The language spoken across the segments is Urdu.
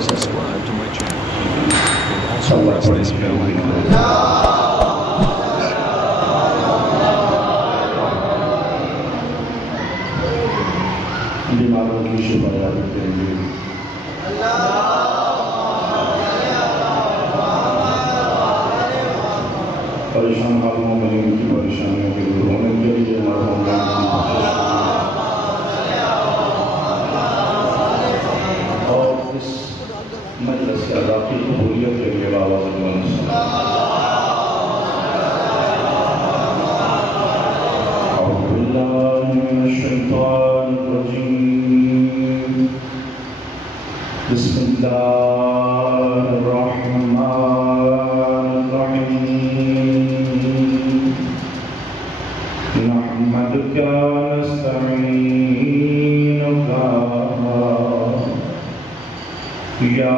Subscribe to my channel. Also press this bell icon. بیماروں کی شفا یابی کے لیے پریشان حالوں میں ان کی پریشانیوں کے دور ہونے کے لیے مرحوم اور اس مجلس کے اضافی قبولیت کے لیے آواز بلند اعوذ باللہ من الشیطان الرجیم بسم اللہ الرحمن الرحیم نحمدک نستعینک یا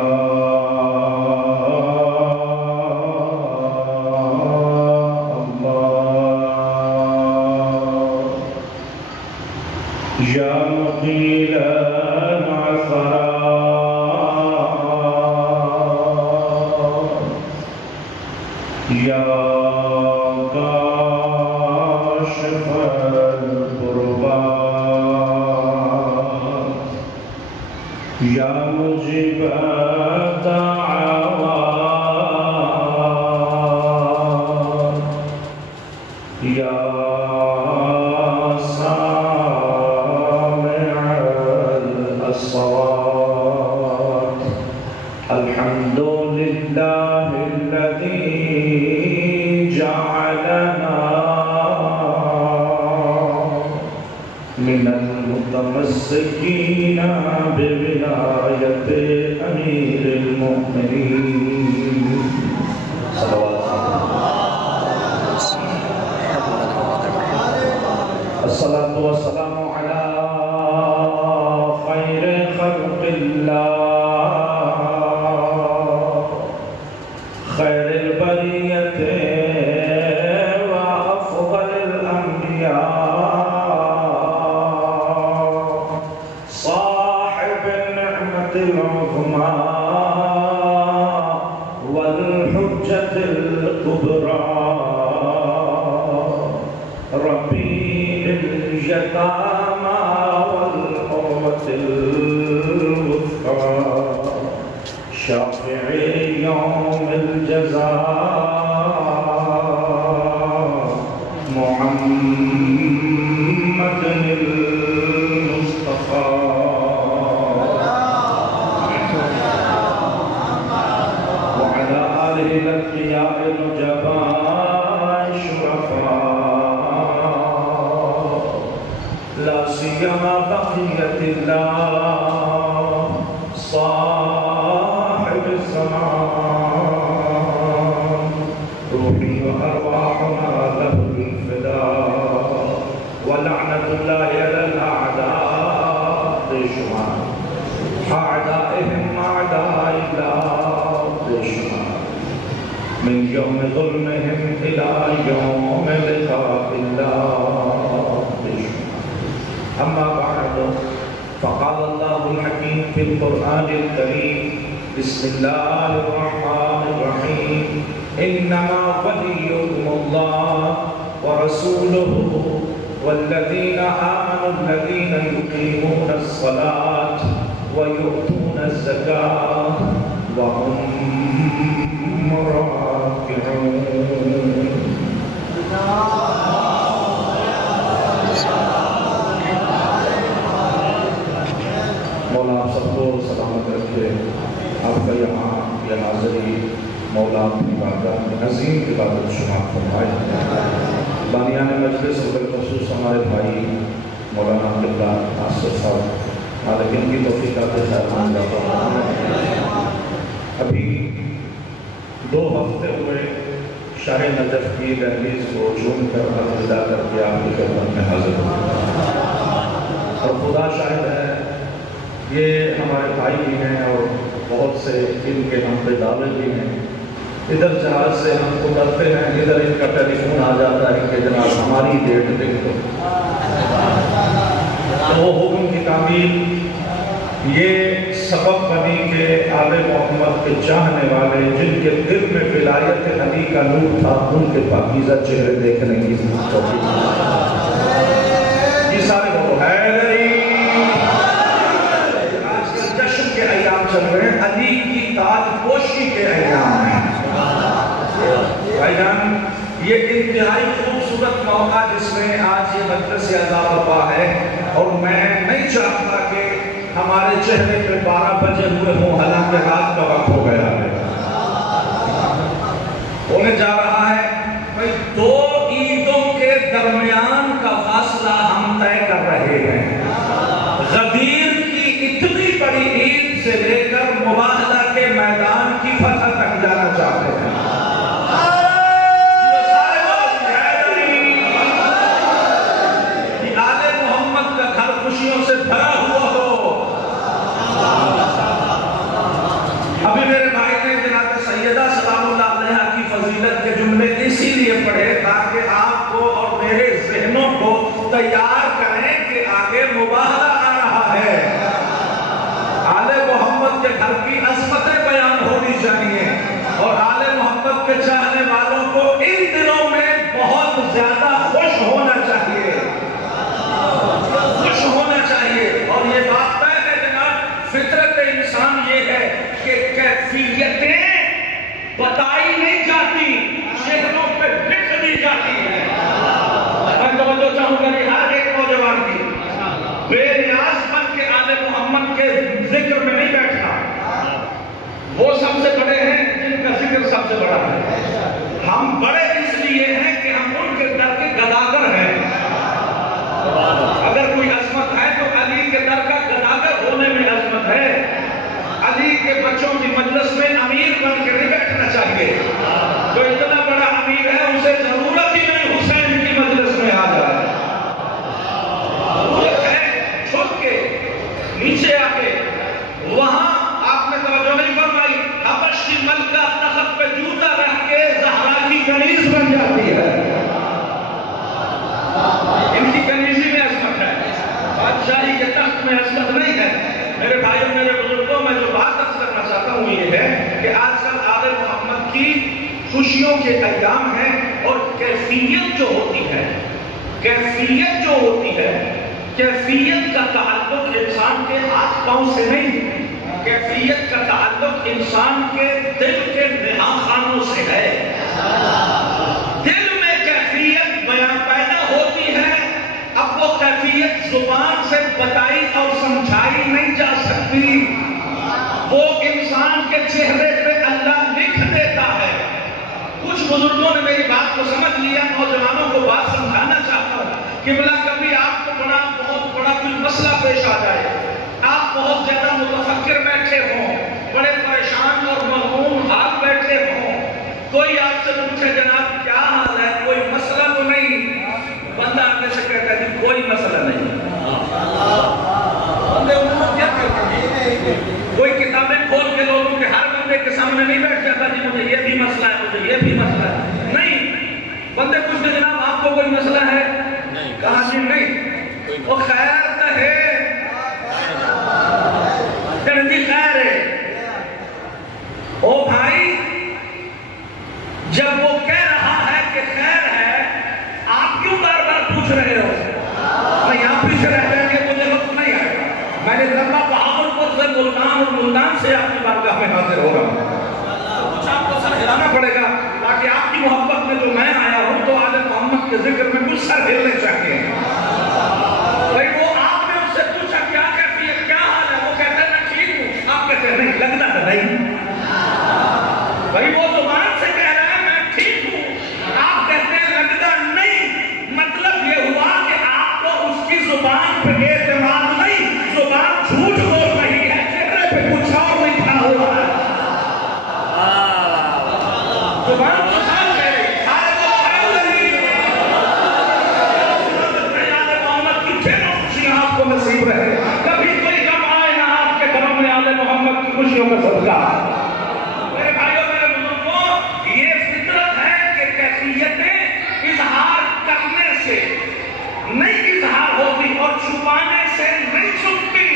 یا مقیل العثرات یا کاشف الکربات یا مجیب الدعوات یا الحمد لله الذي جعلنا من المتمسكين بولاية أمير المؤمنين الصلاة والسلام على خير خلق الله خير البرية وأفضل الأنبياء صاحب النعمة العظمى والحجة الكبرى ربي اليتامى والحرمة الوثقى شافعي يوم الجزاء محمد المصطفى وعلى آله الأتقياء النجباء الشرفاء لا سيما بقية الله صاحب الزمان روحي وأرواحنا له الفداء ولعنة الله على الأعداء بشمال أعدائهم أعداء الله بشمال من يوم ظلمهم إلى يوم لقاء الله بشمال أما بعد فقال الله الحكيم في القرآن الكريم بسم الله الرحمن الرحيم إنما وليكم الله ورسوله والذين آمنوا الذين يقيمون الصلاة ويؤتون الزكاة وهم راكعون مولا آپ سب کو سلامت رکھے آپ کا یہاں یا ناظری مولا اپنی بارگاہ میں عظیم عبادت شمار فرمائے بانیان مجلس و بالخصوص ہمارے بھائی مولانا قبلہ ناصر صاحب مالکین کی توفیقات خیر مانگا فرمائے ابھی 2 ہفتے ہوئے شاہ نجف کی دہلیز کو جھوم کر الوداع کر کے آپ کی خدمت میں حاضر ہوں اور خدا شاہد ہے یہ ہمارے بھائی بھی ہیں اور بہت سے ان کے ہم پہ دعوے بھی ہیں ادھر جہاز سے ہم کو کرتے ہیں ادھر ان کا ٹیلی فون آ جاتا ہے کہ جناب ہماری ڈیٹ دیکھ دو تو وہ حکم کی تعمیل یہ سبب بنی کہ آل محمد کے چاہنے والے جن کے دل میں ولایت علی کا نور تھا ان کے پاکیزہ چہرے دیکھنے کی توفیق یہ سارے وہ حیدری آج کل جشن کے ایام چل رہے ہیں، علی کی تاج پوشی کے ایام ہیں بھائی جان۔ یہ انتہائی خوبصورت موقع جس میں آج یہ مجلس اعزاز برپا ہے، اور میں نہیں چاہتا کہ ہمارے چہرے پہ 12 بجے ہوئے ہوں، حالانکہ رات کا وقت ہو گیا ہے، ہونے جا رہا ہے۔ بھائی 2 عیدوں کے درمیان کا فاصلہ ہم طے کر رہے ہیں، غدیر کی اتنی بڑی عید سے لے کر مباہلہ کے میدان کی فتح تک جانا چاہتے ہیں۔ سے بھرا ہوا ہو۔ ابھی میرے بھائی نے جناب سیدہ سلام اللہ علیہا کی فضیلت کے جملے اسی لیے پڑھے تاکہ آپ کو اور میرے ذہنوں کو تیار کریں کہ آگے مباہلہ آ رہا ہے۔ آل محمد کے گھر کی عظمتیں بیان ہونی چاہیے، اور آل محمد کے چاہنے والوں کو ان دنوں میں بہت زیادہ خوش ہونا چاہیے، خوش ہونا چاہیے۔ اور یہ بات طے ہے جناب، فطرت انسان یہ ہے کہ کیفیتیں بتائی نہیں جاتی، چہروں پہ لکھ دی جاتی ہے۔ میں توجہ چاہوں گا کہ ہر ایک نوجوان کی بے نیاز بن کے آل محمد کے ذکر میں نہیں بیٹھنا۔ وہ سب سے بڑے ہیں جن کا ذکر سب سے بڑا ہے، ہم بڑے اس لیے ہیں کہ ہم ان کے در کے گداگر ہیں۔ اگر کوئی عظمت ہے تو علی کے در کا گداگر ہونے میں عظمت ہے۔ علی کے بچوں کی مجلس میں امیر بن کے نہیں بیٹھنا چاہیے، جو اتنا بڑا امیر ہے اسے ضرورت ہی نہیں حسین کی مجلس میں آ جائے، ضرورت ہے چھپ کے نیچے آ کے۔ وہاں آپ نے توجہ نہیں فرمائی، حبشی ملکہ تخت پہ جوتا رکھ کے زہرا کی کنیز بن جاتی ہے، ان کی کنیزی میں عظمت ہے، بادشاہی کے تخت میں عظمت نہیں ہے۔ میرے بھائیوں میرے بزرگوں میں جو بات عرض کرنا چاہتا ہوں یہ ہے کہ آج کل آل محمد کی خوشیوں کے ایام ہیں، اور کیفیت جو ہوتی ہے، کیفیت جو ہوتی ہے، کیفیت کا تعلق انسان کے ہاتھ پاؤں سے نہیں، کیفیت کا تعلق انسان کے دل کے نہاں خانوں سے ہے۔ دل میں کیفیت بیان پیدا ہوتی ہے، اب وہ کیفیت زبان سے بتائی اور سمجھائی نہیں جا سکتی، وہ انسان کے چہرے پہ اللہ لکھ دیتا ہے۔ کچھ بزرگوں نے میری بات کو سمجھ لیا، نوجوانوں کو بات سمجھانا چاہتا ہوں کہ بلا کبھی آپ کو بہت بڑا کوئی مسئلہ پیش آ جائے، آپ بہت زیادہ متفکر بیٹھے ہوں، بڑے پریشان اور مغموم حال بیٹھے ہوں، کوئی آپ سے پوچھے جناب کیا حال ہے، کوئی مسئلہ تو نہیں، بندہ آنے سے کہتا ہے کوئی مسئلہ نہیں۔ بندے عموماً کیا کرتے ہیں، کوئی کتابیں کھول کے لوگوں کے ہر بندے کے سامنے نہیں بیٹھ جاتا جی مجھے یہ بھی مسئلہ ہے، مجھے یہ بھی مسئلہ ہے، نہیں۔ بندے پوچھتے جناب آپ کو کوئی مسئلہ ہے، کہا جی نہیں، وہ خیر تو ہے، جنتی خیر ہے۔ او بھائی جب وہ کہہ رہا ہے کہ خیر ہے، آپ کیوں بار بار پوچھ رہے ہو؟ میں یہاں پیچھے رہ جائیں گے، مجھے وقت نہیں آئے گا، میں نے لمبا بہاولپور سے ملتان اور ملتان سے آپ کی بارگاہ میں حاضر ہوگا، کچھ آپ کو سر ہلانا پڑے گا تاکہ آپ کی محبت میں جو میں آیا ہوں تو آل محمد کے ذکر میں کچھ سر ہلنے چاہیے۔ بھائی وہ آپ نے اس سے پوچھا کیا کیفیت کیا حال ہے، وہ کہتے ہیں میں ٹھیک ہوں، آپ کہتے ہیں نہیں لگتا ہے نہیں۔ بھائی وہ زبان سے کہہ رہا ہے میں ٹھیک ہوں، آپ کہتے ہیں لگتا نہیں، مطلب یہ ہوا کہ آپ کو اس کی زبان پہ اعتماد نہیں، زبان جھوٹ بول رہی ہے، چہرے پہ کچھ اور لکھا ہوا ہے، زبان کچھ اور کہہ رہی ہے۔ سارے کو خیر نہیں، محمد کی ڈھیروں خوشیاں آپ کو نصیب رہے، کبھی کوئی غم آئے نہ آپ کے گھروں میں آل محمد کی خوشیوں کا صدقہ۔ میرے بھائیوں میرے بزرگوں، یہ فطرت ہے کہ کیفیتیں اظہار کرنے سے نہیں اظہار ہوتی اور چھپانے سے نہیں چھپتی۔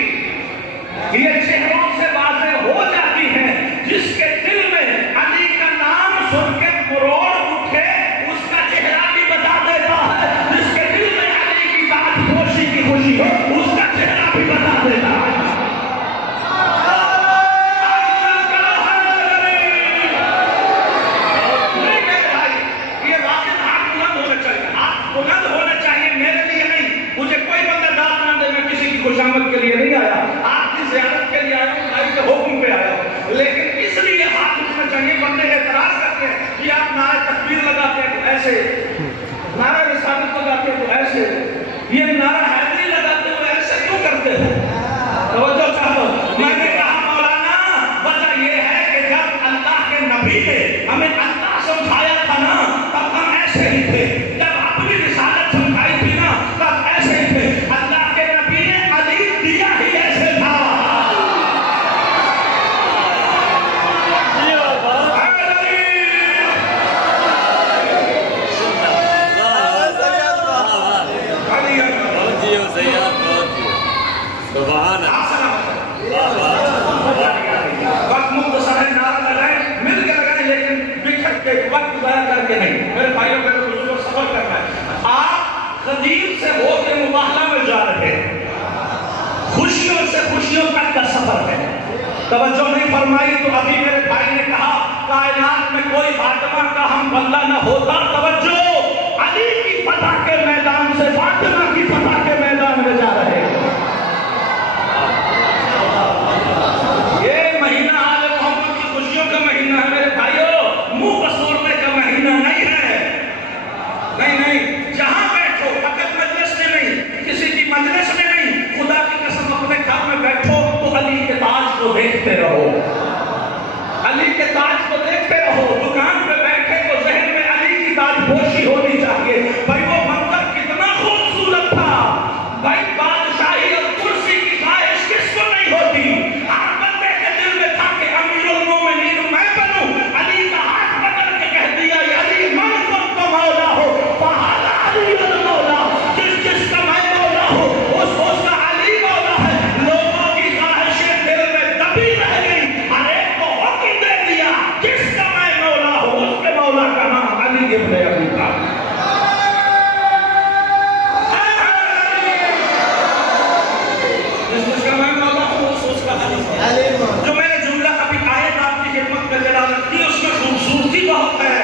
خوشامد کے لیے نہیں آیا، آپ کی زیارت کے لیے آیا ہوں، بھائی کے حکم پہ آیا ہوں، لیکن اس لیے ہاتھ اس میں چاہیے، بندے اعتراض کرتے ہیں کہ آپ نعرہ تکبیر لگاتے ہیں تو ایسے، نعرہ رسالت لگاتے ہیں تو ایسے، یہ نعرہ حیدری لگاتے ہوئے ایسے کیوں کرتے ہیں؟ توجہ چاہو، میں نے کہا مولانا وجہ یہ ہے کہ جب اللہ کے نبی نے ہمیں اللہ سمجھایا تھا نا تب ہم ایسے ہی تھے، جب اپنی رسالت سمجھائی تھی نا تب ایسے ہی تھے، اللہ کے نبی نے علی دیا ہی ایسے تھا۔ وقت مختصر ہے، نعرہ لگائیں، مل کے لگائیں، لیکن بکھر کے وقت ضائع کر کے نہیں۔ میرے بھائیوں کے بزرگوں سفر کرنا ہے، آپ خدیر سے ہو کے مباہلہ میں جا رہے ہیں، خوشیوں سے خوشیوں تک کا سفر ہے، توجہ نہیں فرمائی تو ابھی میرے بھائی نے کہا کائنات میں کوئی فاطمہ کا ہم بندہ نہ ہوتا، توجہ علی کی فتح کے میدان سے فاطمہ کی فتح کے میدان میں جا رہے ہیں۔ یہ مہینہ آل محمد کی خوشیوں کا مہینہ ہے میرے بھائیوں، منہ پسورنے کا مہینہ نہیں ہے، نہیں، جہاں بیٹھو فقط مجلس میں نہیں، کسی کی مجلس میں نہیں، خدا کی قسم اپنے گھر میں بیٹھو تو علی کے تاج کو دیکھتے رہو، علی کے تاج کو دیکھتے رہو، دکان پہ بیٹھے تو ذہن میں علی کی تاج پوشی ہونی چاہیے۔ بھائی وہ منظر کتنا خوبصورت تھا، بھائی بادشاہی اور کرسی کی خواہش کس کو نہیں ہوتی، ہر بندے کے دل میں تھا کہ امیر المومنین میں بنوں، علی کا ہاتھ پکڑ کے کہہ دیا یا علی من تم تو مولا ہو، فہذا علی المولا، جس کا میں مولا ہو اس کا علی مولا ہے۔ لوگوں کی خواہشیں دل میں دبی رہ گئی، ہر ایک کو حکم دے دیا جس کا میں مولا ہوں اس کے مولا کا نام علی ابن ابی طالب۔ جو میں نے جملہ ابھی آیت آپ کی خدمت میں دلالت کی اس میں خوبصورتی بہت ہے،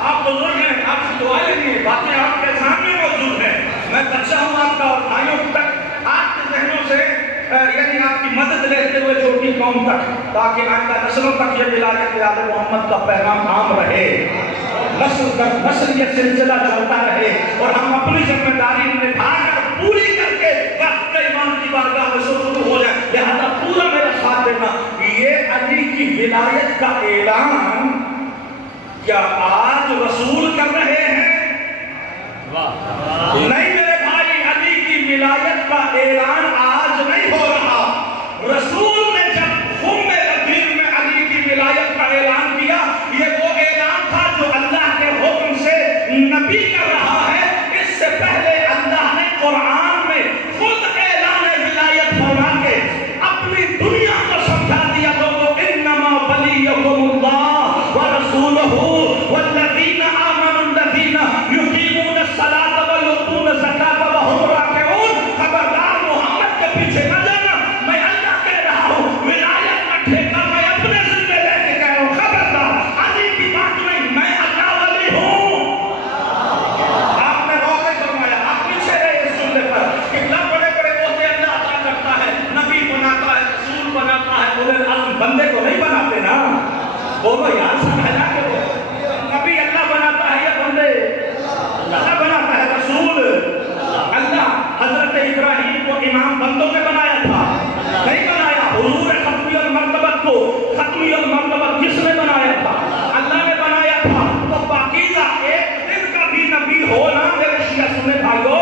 آپ بزرگ ہیں، آپ سے دعا لینی ہے، باتیں آپ کے سامنے موجود ہیں، میں بچہ ہوں آپ کا اور بھائیوں تک آپ کے ذہنوں سے یعنی آپ کی مدد لیتے ہوئے چھوٹی قوم تک، تاکہ آئندہ نسلوں تک یہ ولایت آل محمد کا پیغام عام رہے، نسل در نسل یہ سلسلہ چلتا رہے اور ہم اپنی ذمہ داری نبھا کر پوری کر کے وقت امام کی بارگاہ میں شروع ہو جائے، لہذا پورا میرا ساتھ دینا۔ یہ علی کی ولایت کا اعلان کیا آج رسول کر رہے ہیں؟ نہیں میرے بھائی، علی کی ولایت کا اعلان آج نہیں ہو رہا، رسول نے جب خم غدیر میں علی کی ولایت کا اعلان کیا، یہ وہ اعلان تھا جو اللہ کے حکم سے نبی کر رہا ہے، اس سے پہلے اللہ نے قرآن میں خود اعلان ولایت فرما کے اپنی دنیا کو سمجھا دیا، لوگوں انما ولیکم اللہ ورسولہ والذین آمنوا الذین یقیمون الصلاۃ ویؤتون الزکاۃ وہم راکعون۔ خبردار محمد کے پیچھے نہ جانا، میں اللہ کہہ رہا ہوں، ولایت کا ٹھیکہ میں اپنے ذمہ لے کے کہہ رہا ہوں، خبردار علی کی بات نہیں، میں اللہ والی ہوں۔ آپ نے غور نہیں فرمایا، آپ پیچھے رہے اس جملے پر کہ بڑے بڑے عہدے اللہ عطا کرتا ہے، نبی بناتا ہے، رسول بناتا ہے، اولے العزم بندے کو نہیں بناتے نا، بولو یار سمجھا کے نبی اللہ بناتا ہے یا بندے؟ اللہ بناتا ہے، رسول اللہ۔ حضرت ابراہیم کو امام بندوں نے بنایا تھا، نہیں بنایا، حضور ختمی المرتبت کو ختمی المرتبت کس نے بنایا تھا؟ اللہ نے بنایا تھا۔ تو پاکیزہ ایک دن کا بھی نبی ہو نا میرے شیعہ سنے بھائیو،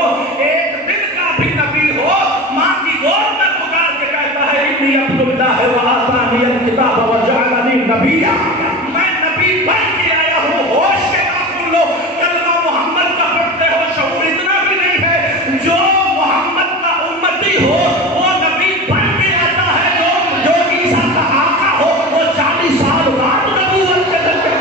ایک دن کا بھی نبی ہو، ماں کی گود میں پکار کے کہتا ہے انی عبد اللہ وآتانی الکتاب وجعلنی نبیا، میں نبی بن کے آیا ہوں۔ ہوش کے کافر لوگ کلمہ محمد کا پڑھتے ہو، شعور اتنا بھی نہیں ہے، جو محمد کا امتی ہو وہ نبی بن کے آتا ہے، جو عیسیٰ کا آقا ہو وہ 40 سال بعد نبوت کے دل کے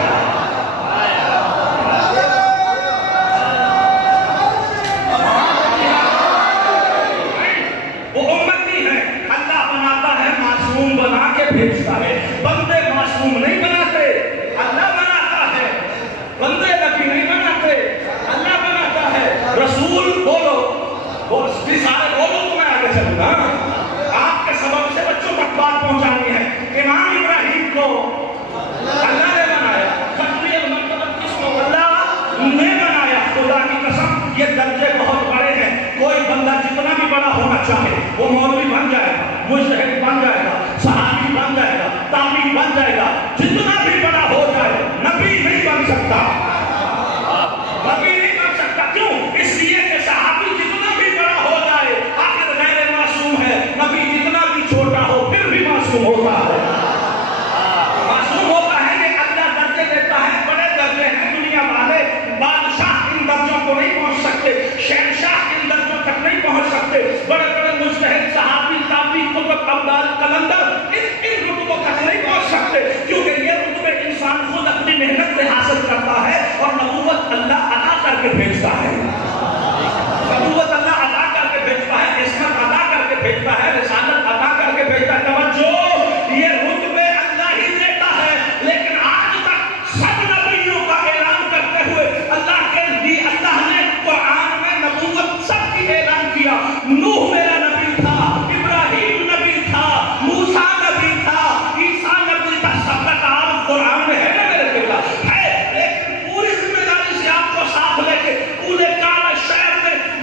وہ امتی ہے، اللہ بناتا ہے، معصوم بنا کے بھیجتا ہے، بندے معصوم نہیں بناتے، اللہ بناتا ہے، بندے نبی نہیں بناتے، اللہ بناتا ہے۔ رسول بولو، سارے بولو تو میں آگے چلوں گا۔ اللہ نے بنایا. خطری المرتبہ کس کو؟ اللہ نے بنایا. خدا کی قسم یہ درجے بہت بڑے ہیں. کوئی بندہ جتنا بھی بڑا ہونا چاہے وہ مولوی بن جائے گا, مجتہد بن جائے گا, صحابی بن جائے گا, تابعی بن جائے گا. جتنا بھی بڑا ہو جائے نبی نہیں بن سکتا. نبی نہیں بن سکتا. کیوں؟ اس لیے کہ صحابی جتنا بھی بڑا ہو جائے آخر غیر معصوم ہے. نبی جتنا بھی چھوٹا ہو پھر بھی معصوم ہوتا ہے. معصوم ہوتا ہے کہ اللہ درجے دیتا ہے. بڑے درجے ہیں دنیا والے. بادشاہ ان درجوں کو نہیں پہنچ سکتے, شہنشاہ ان درجوں تک نہیں پہنچ سکتے. بڑے بڑے مجتہد, صحابی, تابعی, قطب, ابدال, قلندر ان رتبوں تک نہیں پہنچ سکتے, کیونکہ یہ رتبے انسان خود اپنی محنت سے حاصل کرتا ہے اور نبوت اللہ عطا کر کے بھیجتا ہے. نبوت اللہ عطا کر کے بھیجتا ہے, عصمت عطا کر کے بھیجتا ہے, رسالت عطا کر کے بھیجتا ہے. توجہ, یہ رتبے اللہ ہی دیتا ہے. لیکن آج تک سب نبیوں کا اعلان کرتے ہوئے اللہ نے قرآن میں نبوت سب کی اعلان کیا. نوح میرا نبی تھا, ابراہیم نبی تھا, موسیٰ نبی تھا, عیسیٰ نبی تھا. سب کا تعارف قرآن میں ہے نا میرے قبلہ ہے. لیکن پوری ذمہ داری سے آپ کو ساتھ لے کے پورے کالا شہر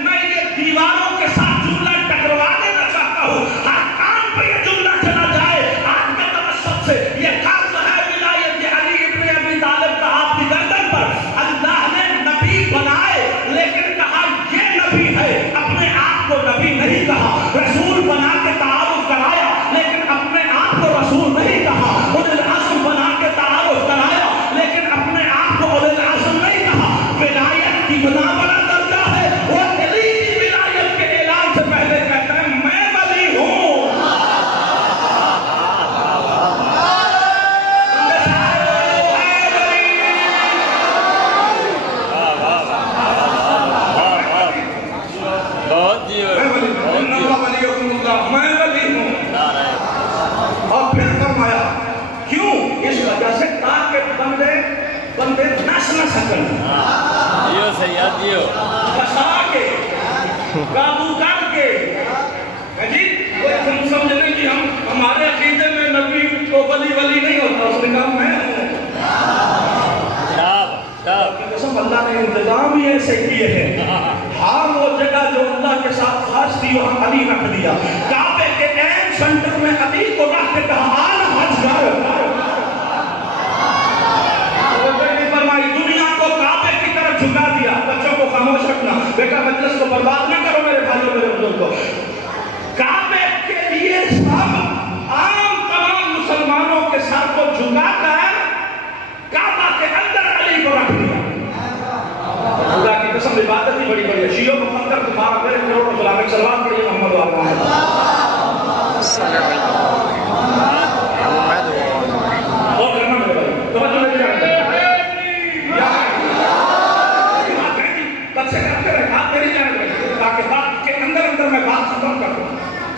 میں یہ دیواروں کے ساتھ جملہ ٹکروا دینا چاہتا ہوں. ہر کان پہ یہ جملہ چلا جائے آپ کے توسط سے. یہ قبض ہے ولایت علی ابن ابی طالب کا آپ کی گردن پر. اللہ نے نبی بنائے لیکن کہا یہ نبی ہے, اپنے آپ کو نبی نہیں کہا. رسول بنا کے تعارف کرایا لیکن اپنے آپ کو رسول نہیں کہا. اولي العزم بنا کے تعارف کرایا لیکن اپنے آپ کو اولي العزم نہیں کہا. ولایت کی بنا بڑا درجہ ہے. وہ علی کی ولایت کے اعلان سے پہلے کہتا ہے میں ولی ہوں. میں ولی ہوں. اور پھر فرمایا کیوں؟ اس وجہ سے تاکہ بندے نس نہ سکن, بسا کے, قابو کر کے. جی تم سمجھ لیں کہ ہمارے عقیدے میں نبی کو ولی نہیں ہوتا. اس نے کہا میں ہوں. قسم اللہ نے انتظام ہی ایسے کیے ہیں. ہاں وہ جگہ جو اللہ کے ساتھ خاص تھی وہاں علی رکھ دیا. کعبے کے عین سینٹر میں علی کو رکھ کے کہا آنا حج کر. دنیا کو کعبے کی طرف جھکا دیا. بچوں کو خاموش رکھنا, بیٹا مجلس کو برباد نہ کرو میرے بھائیوں میرے بزرگوں. کعبے کے لیے سب عام تمام مسلمانوں کے سر کو جھکا کر کعبہ کے اندر علی کو رکھ دیا. خدا کی قسم عبادت ہی بڑی بڑی ہے. شیعوں کو مندر تمہارا میرے کروڑوں سلام سلام پڑھیے محمد وعلیہ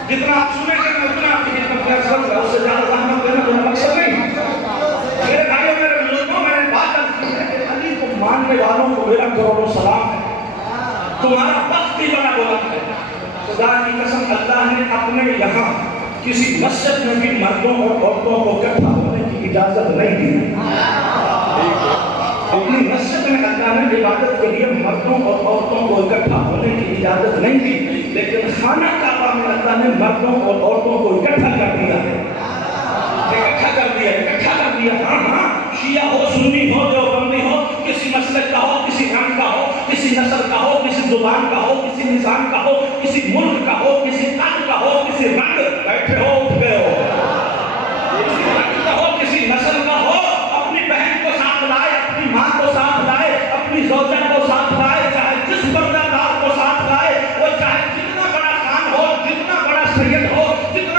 جتنا آپ سنے گے اتنا آپ کی خدمت میں سمجھ رہا. اس سے زیادہ زحمت دینا کوئی مقصد نہیں. میرے بھائیوں میرے بزرگوں میں نے بات کی ہے کہ علی کو ماننے والوں کو میرا کروڑوں سلام ہے. تمہارا وقت ہی بڑا بلند ہے. خدا کی قسم اللہ نے اپنے یہاں کسی مسجد میں بھی مردوں اور عورتوں کو اکٹھا ہونے کی اجازت نہیں دی. اپنی مسجد میں اللہ نے عبادت کے لیے مردوں اور عورتوں کو اکٹھا ہونے کی اجازت نہیں دی. لیکن خانہ کعبہ میں اللہ نے مردوں اور عورتوں کو اکٹھا کر دیا ہے. اکٹھا کر دیا. ہاں شیعہ ہو, سنی ہو, دیوبندی ہو, کسی مسلک کا ہو, کسی رنگ کا ہو, کسی نسل کا ہو, کسی زبان کا ہو, کسی نظام کا ہو, کسی ملک کا ہو, کسی قد کا ہو, کسی رنگ, بیٹھے ہو اٹھ گئے ہو, کسی رنگ کا ہو, کسی نسل کا ہو, اپنی بہن کو ساتھ لائے, اپنی ماں کو ساتھ لائے, اپنی زوجہ کو ساتھ لائے, چاہے جس بردہ دار کو ساتھ لائے, وہ چاہے جتنا بڑا خان ہو, جتنا بڑا سید ہو, جتنا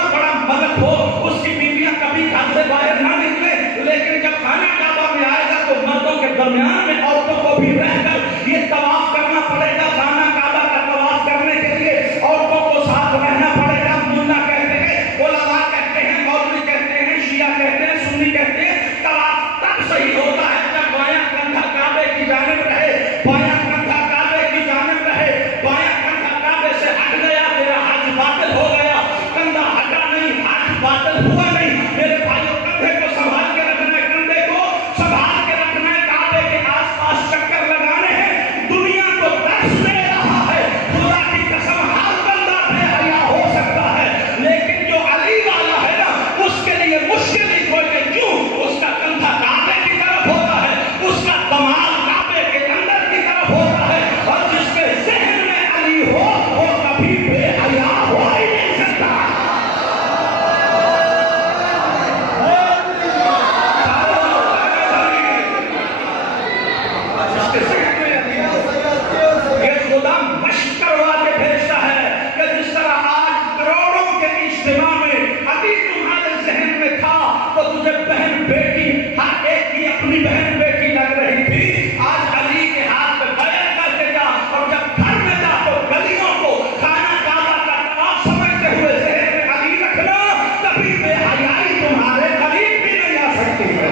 اجتماع میں ابھی تمہارے ذہن میں تھا تو تجھے بہن بیٹی ہر ایک کی اپنی بہن بیٹی لگ رہی تھی. آج علی کے ہاتھ میں بیعت کر کے جا اور جب گھر میں جا تو گلیوں کو کھانا کعبہ کا طواف سمجھتے ہوئے ذہن میں علی رکھنا. کبھی بے حیائی تمہارے قریب بھی نہیں آ سکتی ہے.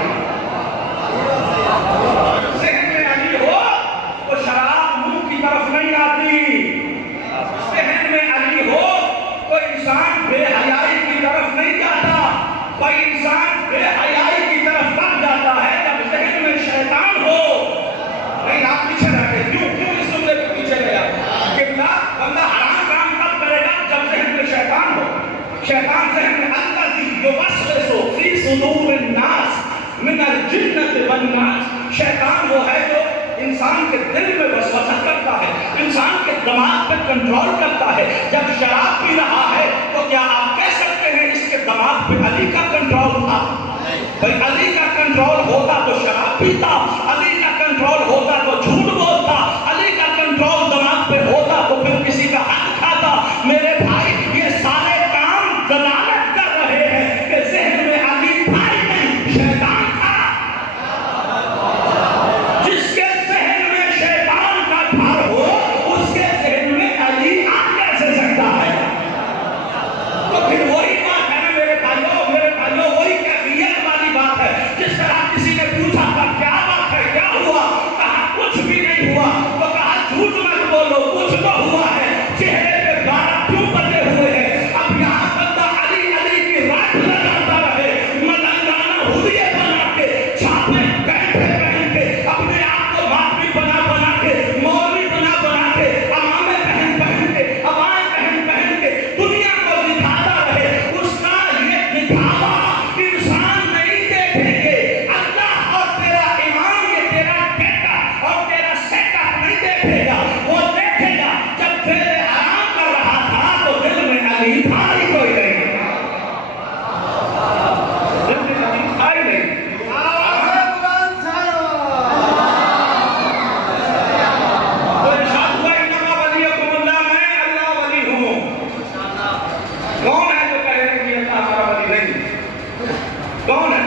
ذہن میں علی ہو تو شراب منہ کی طرف نہیں آتی. ذہن میں علی ہو تو انسان بے حیائی کی طرف نہیں جاتا. کوئی انسان بے حیائی کی طرف تب جاتا ہے جب ذہن میں شیطان ہو. نہیں آپ پیچھے رہتے کیوں اس جملے پہ پیچھے گیا کہ بندہ حرام کام تب کرے گا جب ذہن میں شیطان ہو. شیطان ذہن میں الذی یوسوس فی صدور الناس من الجنۃ والناس. شیطان وہ ہے جو انسان کے دل میں وسوسہ کرتا ہے, انسان کے دماغ پہ کنٹرول کرتا ہے. جب شراب پی رہا ہے تو کیا آپ کہہ سکتے ہیں اس کے دماغ پہ علی کا کنٹرول تھا؟ بھائی علی کا کنٹرول ہوتا تو شراب پیتا, علی کا کنٹرول ہوتا تو جھوٹ بولتا, علی کا کنٹرول دماغ پہ ہوتا تو پھر کسی کا حق کھاتا. میرے بھائی یہ سارے کام دلالت کر رہے ہیں کہ ذہن میں علی بھائی نہیں شیطان تھا. جس کے ذہن میں شیطان کا گھر ہو اس کے ذہن میں علی آ کیسے سکتا ہے؟ تو پھر وہی بات ہے نا میرے بھائیوں وہی کیفیت والی بات ہے. جس طرح کسی نے پوچھا تھا کیا بات ہے کیا ہوا, کہا کچھ بھی نہیں ہوا, تو کہا جھوٹ مت بولو کچھ تو ہوا ہے. چہرے پہ 12 کیوں بنے ہوئے ہیں؟ اب یہاں بندہ علی علی کی رات لگاتا رہے, ملنگانہ ہولیے بنا کے, چھاپے کینٹے پہن کے, اپنے آپ کو ماتمی بنا کے, مولوی بنا کے, امامے پہن کے, عبائیں پہن کے دنیا کو دکھاتا رہے. اس کا یہ دکھاوا انسان نہیں دیکھیں گے. اللہ اور تیرا امام یہ تیرا ڈیٹا اور تیرا سیٹ اپ نہیں دیکھے گا. وہ دیکھے گا جب پھر حرام کر رہا تھا تو دل میں علی تھا ہی کوئی نہیں. دل میں علی تھا ہی نہیں. تو ارشاد ہوا انما ولیکم اللہ, میں اللہ ولی ہوں. کون ہے جو کہے کہ اللہ ہمارا ولی نہیں؟ کون ہے؟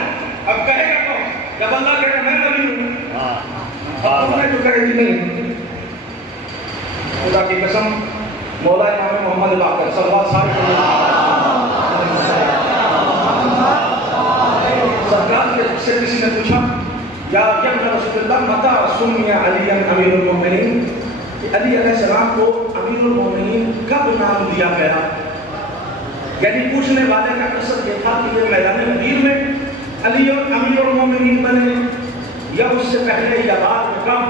اب کہے گا کون جب اللہ کہے گا میں ولی ہوں؟ کون ہے جو کہے کہ نہیں؟ خدا کی قسم مولا امام محمد باقر صلی اللہ علیہ وسلم سرکار سے کسی نے پوچھا یا ابن رسول اللہ متى سمي عليا امیر المؤمنین, کہ علی علیہ السلام کو امیر المؤمنین کب نام دیا گیا؟ یعنی پوچھنے والے کا قصد یہ تھا کہ یہ میدان غدیر میں علی امیر المؤمنین بنے یا اس سے پہلے یا بعد میں کب؟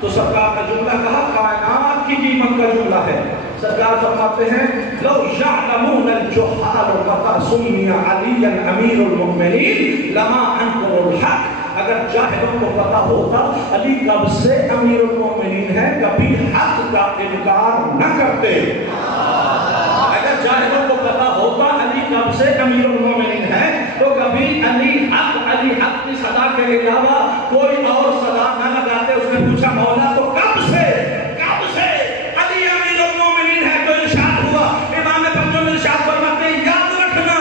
تو سرکار کا جملہ کہا کائنات کی قیمت کا جملہ ہے. سرکار فرماتے ہیں لو یعلمون الجحال متى سمي عليا امیر المؤمنین لما انکروا الحق. اگر جاہلوں کو پتا ہوتا علی کب سے امیر المؤمنین ہے کبھی حق کا انکار نہ کرتے. اگر جاہلوں کو پتا ہوتا علی کب سے امیر المؤمنین ہے تو کبھی علی حق کی صدا کے علاوہ کوئی اور صدا نہ لگاتے. اس نے پوچھا مولا تو کب سے علی امیر المؤمنین ہے؟ تو ارشاد ہوا, امام پنجم ارشاد فرماتے ہیں یاد رکھنا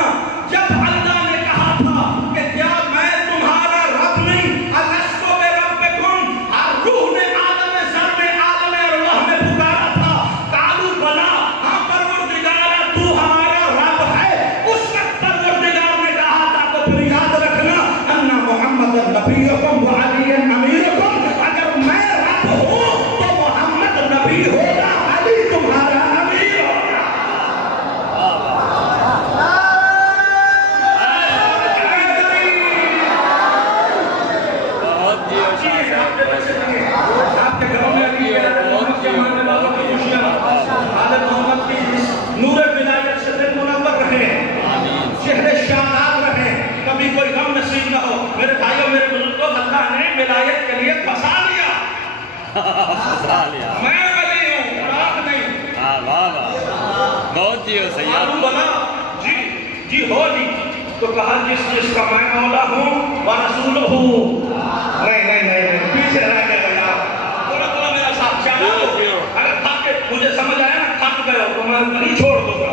جب اللہ نے کہا تھا کہ کیا میں تمہارا رب نہیں, الستو بربکم, ہر روح نے عالم زر میں عالم ارواح میں پکارا تھا, قالوا بلا, ہاں پروردگار تو ہمارا رب ہے. اس وقت پروردگار نے کہا تھا تو پھر یاد رکھنا ان محمد نبیکم و علی امیرکم. اگر میں رب ہوں تو محمد نبی ہوگا, علی تمہارا امیر ہوگا. آپ کے گھروں میں علی محمد کے ماننے والوں کی خوشیاں آل محمد کی نور ولایت سے دل منور رہے, چہرے شاداب رہے, کبھی کوئی غم نصیب نہ ہو. میرے بھائیوں میرے بزرگوں, اللہ نے ولایت کے لیے پھنسا لیا. میں ولی ہوں, آپ نہیں. بہت جی ہو سیاد. بنا جی ہو جی. تو کہا جس کا میں مولا ہوں ورسول ہوں. نہیں پیچھے رہ گئے بھائی آپ. تھوڑا میرا ساتھ چاہا ہو. اگر تھک مجھے سمجھ آیا نا تھک گئے ہو تو میں نہیں چھوڑ دوں گا.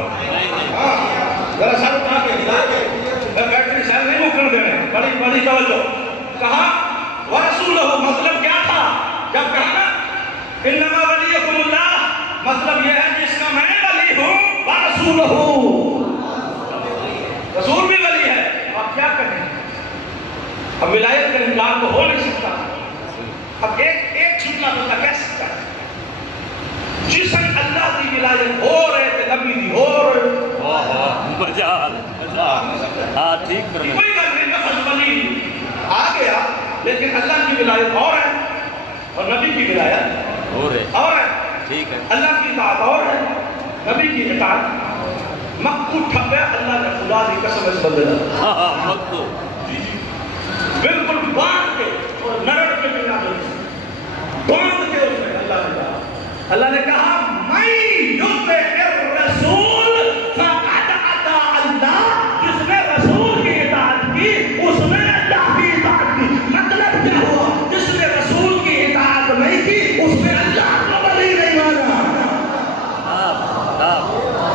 ذرا سر اٹھا کے ہلا کے بیٹری شاید نہیں مکن دے رہے، بڑی بڑی توجہ. کہا وَرَسُولَهُ، مطلب کیا تھا جب کہا نا اِنَّمَا وَلِيَكُمُ اللَّهُ، مطلب یہ ہے جس کا میں ولی ہوں وَرَسُولَهُ، رسول بھی ولی ہے. آپ کیا کہیں؟ اب ولایت کا انکار تو ہو نہیں سکتا. اب ایک جملہ بندہ کہہ سکتا ہے جس نے اللہ کی ولایت ہو رہے تھے نبی دی ہو رہے مجال ہاں ٹھیک کرنے کوئی بات نہیں، لفظ ولی آ گیا لیکن اللہ کی ولایت اور ہے اور نبی کی ولایت ہو رہے اور ہے. ٹھیک ہے. اللہ کی اطاعت اور ہے، نبی کی اطاعت. مکو ٹھپے اللہ نے خدا کی قسم اس بندے دا ہاں مکو بالکل باندھ کے اور نرڑ کے بنا باندھ کے اس نے اللہ نے کہا، اللہ نے کہا میں یطع الرسول فقد اطاع اللہ، جس نے رسول کی اطاعت کی اس نے اللہ کی اطاعت کی. مطلب کیا ہوا؟ جس نے رسول کی اطاعت نہیں کی اس نے اللہ کو ولی نہیں مانا.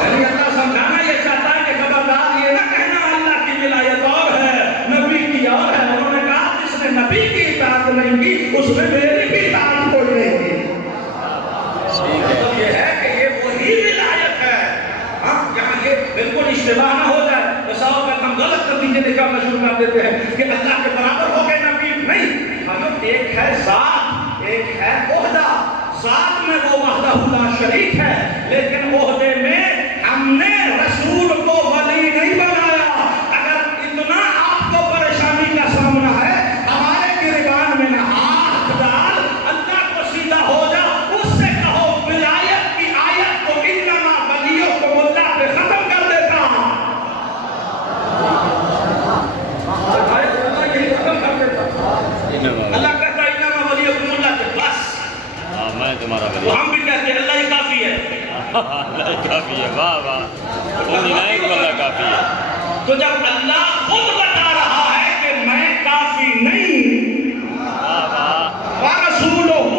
یعنی اللہ سمجھانا یہ چاہتا ہے کہ خبردار یہ نہ کہنا اللہ کی ولایت اور ہے نبی کی اور ہے. انہوں نے کہا جس نے نبی کی اطاعت نہیں کی اس نے میری بھی اطاعت کوئی نہیں کی. مطلب یہ ہے کہ یہ وہی ولایت ہے. ہاں یہاں یہ بالکل اشتباہ نہ ہو جائے. بساؤ میں ہم غلط نتیجے نکالنا شروع کر دیتے ہیں کہ اللہ کے برابر ہو گئے نبی. نہیں، مطلب ایک ہے ذات ایک ہے عہدہ. ذات میں وہ وحدہ لا شریک ہے لیکن عہدے میں ہم نے رسول کو ولی نہیں بنایا. اگر اتنا آپ کو پریشانی کا سامنا ہے ہمارے گریبان میں نہ ہاتھ ڈال، اللہ کو سیدھا ہو جا، اس سے کہو ولایت کی آیت کو انما ولیکم اللہ پہ ختم کر دیتا. اللہ یہی ختم کر دیتا. اللہ کہتا انما ولیکم اللہ پہ بس. میں تمہارا ولی تو ہم بھی کہتے ہیں اللہ ہی کافی ہے. اللہ کافی ہے. واہ واہ اللہ کافی ہے. تو جب اللہ خود بتا رہا ہے کہ میں کافی نہیں، وَرَسُولُهُ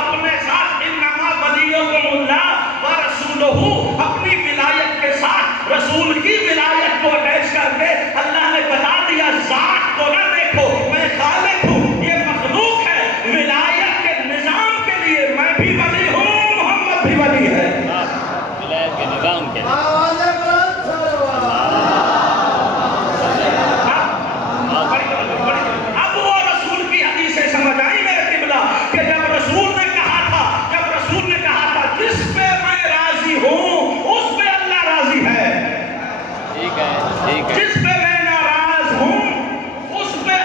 اپنے ساتھ انما ولیکم اللہ وَرَسُولُهُ اپنی ولایت کے ساتھ رسول کی ولایت کو اٹیچ کر کے اللہ نے بتا دیا ذات کو نہ دیکھو میں خالق ہوں، یہ مخلوق ہے. ولایت کے نظام کے لیے میں بھی ولی ہوں، محمد بھی ولی ہے. ولایت کے نظام کے اب وہ رسول کی حدیثیں سمجھ آئی میرے قبلہ کہ جب رسول نے کہا تھا جس پہ میں راضی ہوں اس پہ اللہ راضی ہے. ٹھیک ہے ٹھیک ہے. جس پہ میں ناراض ہوں اس پہ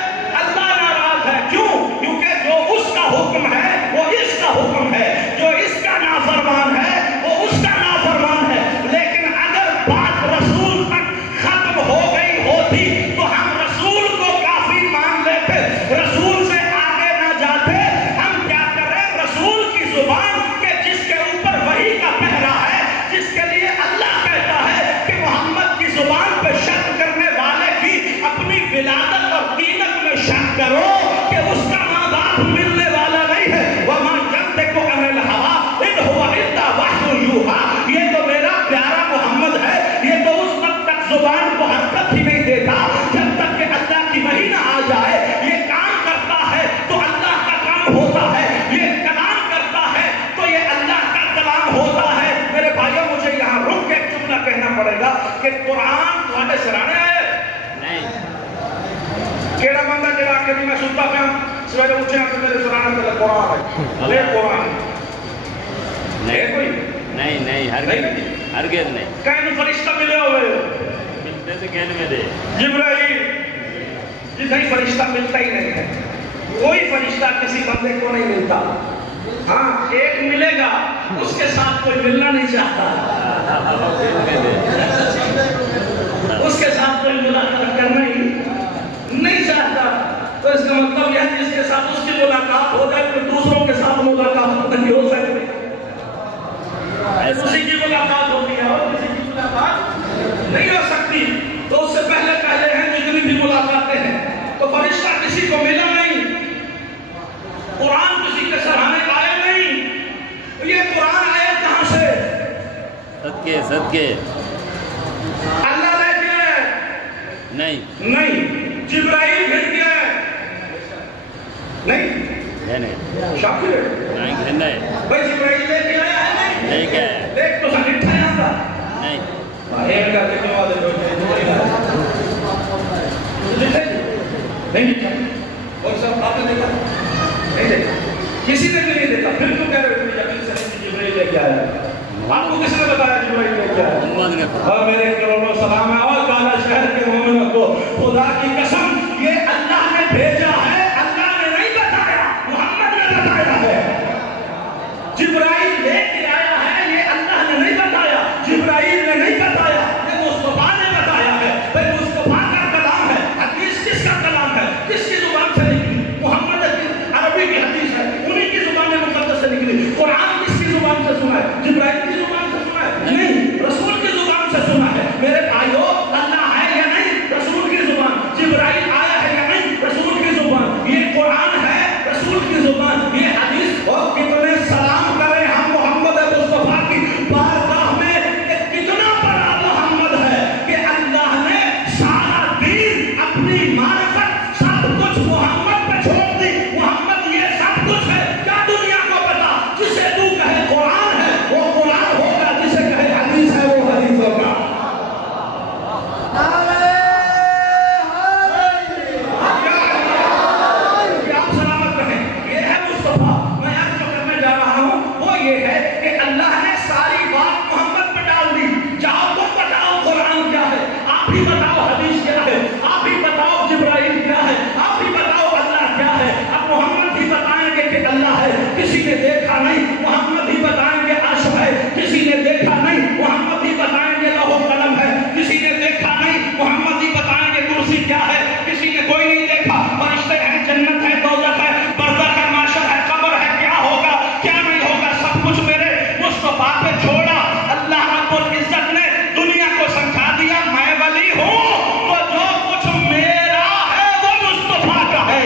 اللہ ناراض ہے. کیوں؟ کیونکہ جو اس کا حکم ہے وہ اس کا حکم ہے، جو اس کا نافرمان ہے وہ اس کا نافرمان ہے. لیکن اگر بات رسول تک ختم ہو گئی ہوتی تو ہم رسول کو کافی مان لیتے، رسول سے آگے نہ جاتے. ہم کیا کریں؟ رسول کی زبان کے جس کے اوپر وحی کا پہرا ہے، جس کے لیے اللہ کہتا ہے کہ محمد کی زبان پہ شک کرنے والے کی اپنی ولادت اور قیمت میں شک کرو کہ اس کا ماں باپ ملنے والا نہیں ہے. وَمَا يَنطِقُ عَنِ الْهَوَىٰ إِنْ هُوَ إِلَّا وَحْيٌ يُوحَىٰ. یہ تو میرا پیارا محمد ہے، یہ تو اس وقت تک زبان کو حرکت ہی نہیں دیتا جب تک کہ اللہ کی وحی نہ آ جائے. یہ کام کرتا ہے تو اللہ کا کام ہوتا ہے، یہ کلام کرتا ہے تو یہ اللہ کا کلام ہوتا ہے. میرے بھائیوں مجھے یہاں رک کے ایک جملہ کہنا پڑے گا کہ قرآن تھوڑے سرانے ہے نہیں کیڑا بندہ جڑا کہ میں سنتا پیا سویرے اٹھیا کہ میرے سرانے تے قرآن ہے. یہ قرآن ہے کوئی نہیں نہیں ہرگز نہیں. کہیں فرشتہ ملے ہوئے ملتے تو کہنے میں دے جبرائیل جی نہیں فرشتہ ملتا ہی نہیں ہے. کوئی فرشتہ کسی بندے کو نہیں ملتا. ہاں ایک ملے گا اس کے ساتھ کوئی ملنا نہیں چاہتا، اس کے ساتھ کوئی ملاقات کرنا ہی نہیں چاہتا. تو اس کا مطلب یہ ہے جس کے ساتھ اس کی ملاقات ہو جائے پھر دوسروں کے ساتھ ملاقات نہیں ہو سکتی. کسی کی ملاقات ہوتی ہے اور کسی کی ملاقات نہیں ہو سکتی. تو اس سے پہلے ہیں جتنی بھی ملاقاتیں ہیں تو فرشتہ کسی کو ملا نہیں، قرآن کسی کے سرانے آیا نہیں. یہ قرآن آیا کہاں سے؟ صدقے صدقے نہیں جبرائیل بھیج دیا ہے نہیں شاکر ہے بھائی جبرائیل لے کے آیا ہے نہیں دیکھ تو سا نٹھا یہاں تھا ایک کر کے کیوں آدھے نہیں لکھا اور سب آپ نے دیکھا نہیں دیکھا کسی نے بھی نہیں دیکھا پھر کیوں کہہ رہے ہیں یقین سے نہیں جبرائیل لے کے آیا آپ کو کس نے بتایا جبرائیل لے کے آیا اور میرے کروڑوں سلام ہے اور کالا شہر کے مومنوں کو خدا کی قسم یہ اللہ نے بھیجا ہے اللہ نے نہیں بتایا محمد نے بتایا ہے جبرائیل لے کے آیا ہے یہ اللہ نے نہیں بتایا جبرائیل نے نہیں بتایا یہ مصطفیٰ نے بتایا ہے بھئی مصطفیٰ کا کلام ہے حدیث کس کا کلام ہے کس کی زبان سے نکلی محمد عربی کی حدیث ہے انہی کی زبان مقدس سے نکلی قرآن کس کی زبان سے سنا ہے جبرائیل کی زبان سے سنا ہے نہیں رسول کی زبان سے سنا ہے میرے بھائیو اللہ ہے یا نہیں رسول کی زبان جبرائیل آیا ہے یا نہیں رسول کی زبان یہ قرآن ہے رسول کی زبان یہ حدیث اور کتنے سلام کریں ہم محمد مصطفیٰ کی بارگاہ میں کہ کتنا بڑا محمد ہے کہ اللہ نے سارا دین اپنی معرفت سب کچھ محمد پہ چھوڑ دی محمد یہ سب کچھ ہے کیا دنیا کو پتا جسے تو کہے قرآن ہے وہ قرآن ہوگا جسے کہے حدیث ہے وہ حدیث ہوگا آپ سلامت رہیں یہ ہے مصطفیٰ میں آپ جو کرنے جا رہا ہوں وہ یہ ہے کہ اللہ نے ساری بات محمد پہ ڈال دی جاؤ تم بتاؤ قرآن کیا ہے آپ ہی بتاؤ حدیث کیا ہے آپ ہی بتاؤ جبرائیل کیا ہے آپ ہی بتاؤ اللہ کیا ہے اب محمد ہی بتائیں گے کہ اللہ ہے کسی نے دیکھا نہیں محمد ہی بتائیں گے عرش ہے کسی نے دیکھا نہیں محمد ہی بتائیں گے لوح و قلم ہے کسی نے دیکھا نہیں محمد ہی بتائیں گے کرسی کیا ہے کسی نے کوئی نہیں دیکھا فرشتے ہیں جنت ہے دوزخ ہے برزخ ہے معاشر ہے قبر ہے کیا ہوگا کیا نہیں ہوگا سب کچھ میرے مصطفیٰ پہ چھوڑا اللہ رب العزت نے دنیا کو سمجھا دیا میں ولی ہوں تو جو کچھ میرا ہے وہ مصطفیٰ کا ہے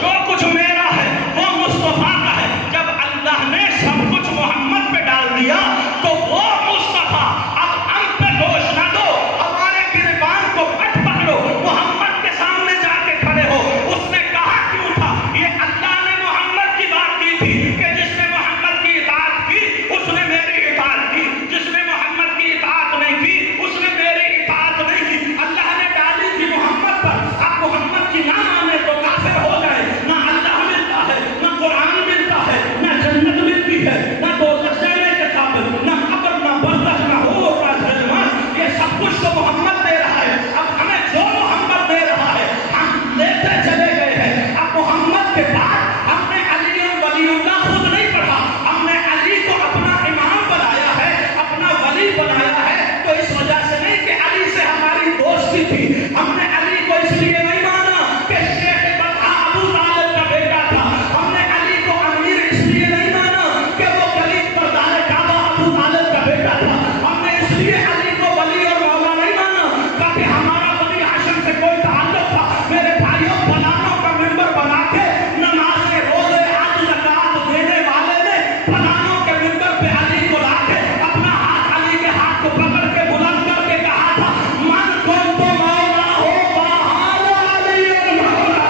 جو کچھ میرا ہے وہ مصطفیٰ کا ہے جب اللہ نے سب کچھ محمد پہ ڈال دیا تو وہ مصطفیٰ اب ہم پہ دوش نہ دو ہمارے گریبان کو مت پکڑو محمد کے سامنے جا کے کھڑے ہو اس نے کہا کیوں تھا یہ اللہ نے محمد کی بات کی تھی کہ جس نے محمد کی اطاعت کی اس نے میری اطاعت کی جس نے محمد کی اطاعت نہیں کی اس نے میری اطاعت نہیں کی اللہ نے ڈالی تھی محمد پر اب محمد کی نہ مانے تو کافر ہو جائے نہ اللہ ملتا ہے نہ قرآن ملتا ہے نہ جنت ملتی ہے نہ دوزخ جانے کے قابل نہ قبر نہ برزخ نہ حور نہ جنت یہ سب کچھ تو محمد دے رہا ہے اب ہمیں جو محمد دے رہا ہے ہم لیتے چلے گئے ہیں اب محمد کے بعد ہم نے علی ولی اللہ خود نہیں پڑھا ہم نے علی کو اپنا امام بنایا ہے اپنا ولی بنایا ہے تو اس وجہ سے نہیں کہ علی سے ہماری دوستی تھی ہم نے علی کو اس لیے نہیں مانا کہ شیخ بطحہ ابو طالب کا بیٹا تھا ہم نے علی کو امیر اس لیے نہیں مانا کہ وہ غریب بردار کعبہ ابو طالب کا بیٹا تھا ہم نے اس لیے علی کو ولی اور مولا نہیں مانا تاکہ ہمارا بنی ہاشم سے کوئی تعلق تھا میرے بھائیوں فلانوں کا ممبر بنا کے نماز کے روزے حج زکات دینے والے نے فلانوں کے ممبر پہ علی کو لا کے اپنا ہاتھ علی کے ہاتھ کو پکڑ کے بلند کر کے کہا تھا من کنت مولا ہو فہذا علی مولا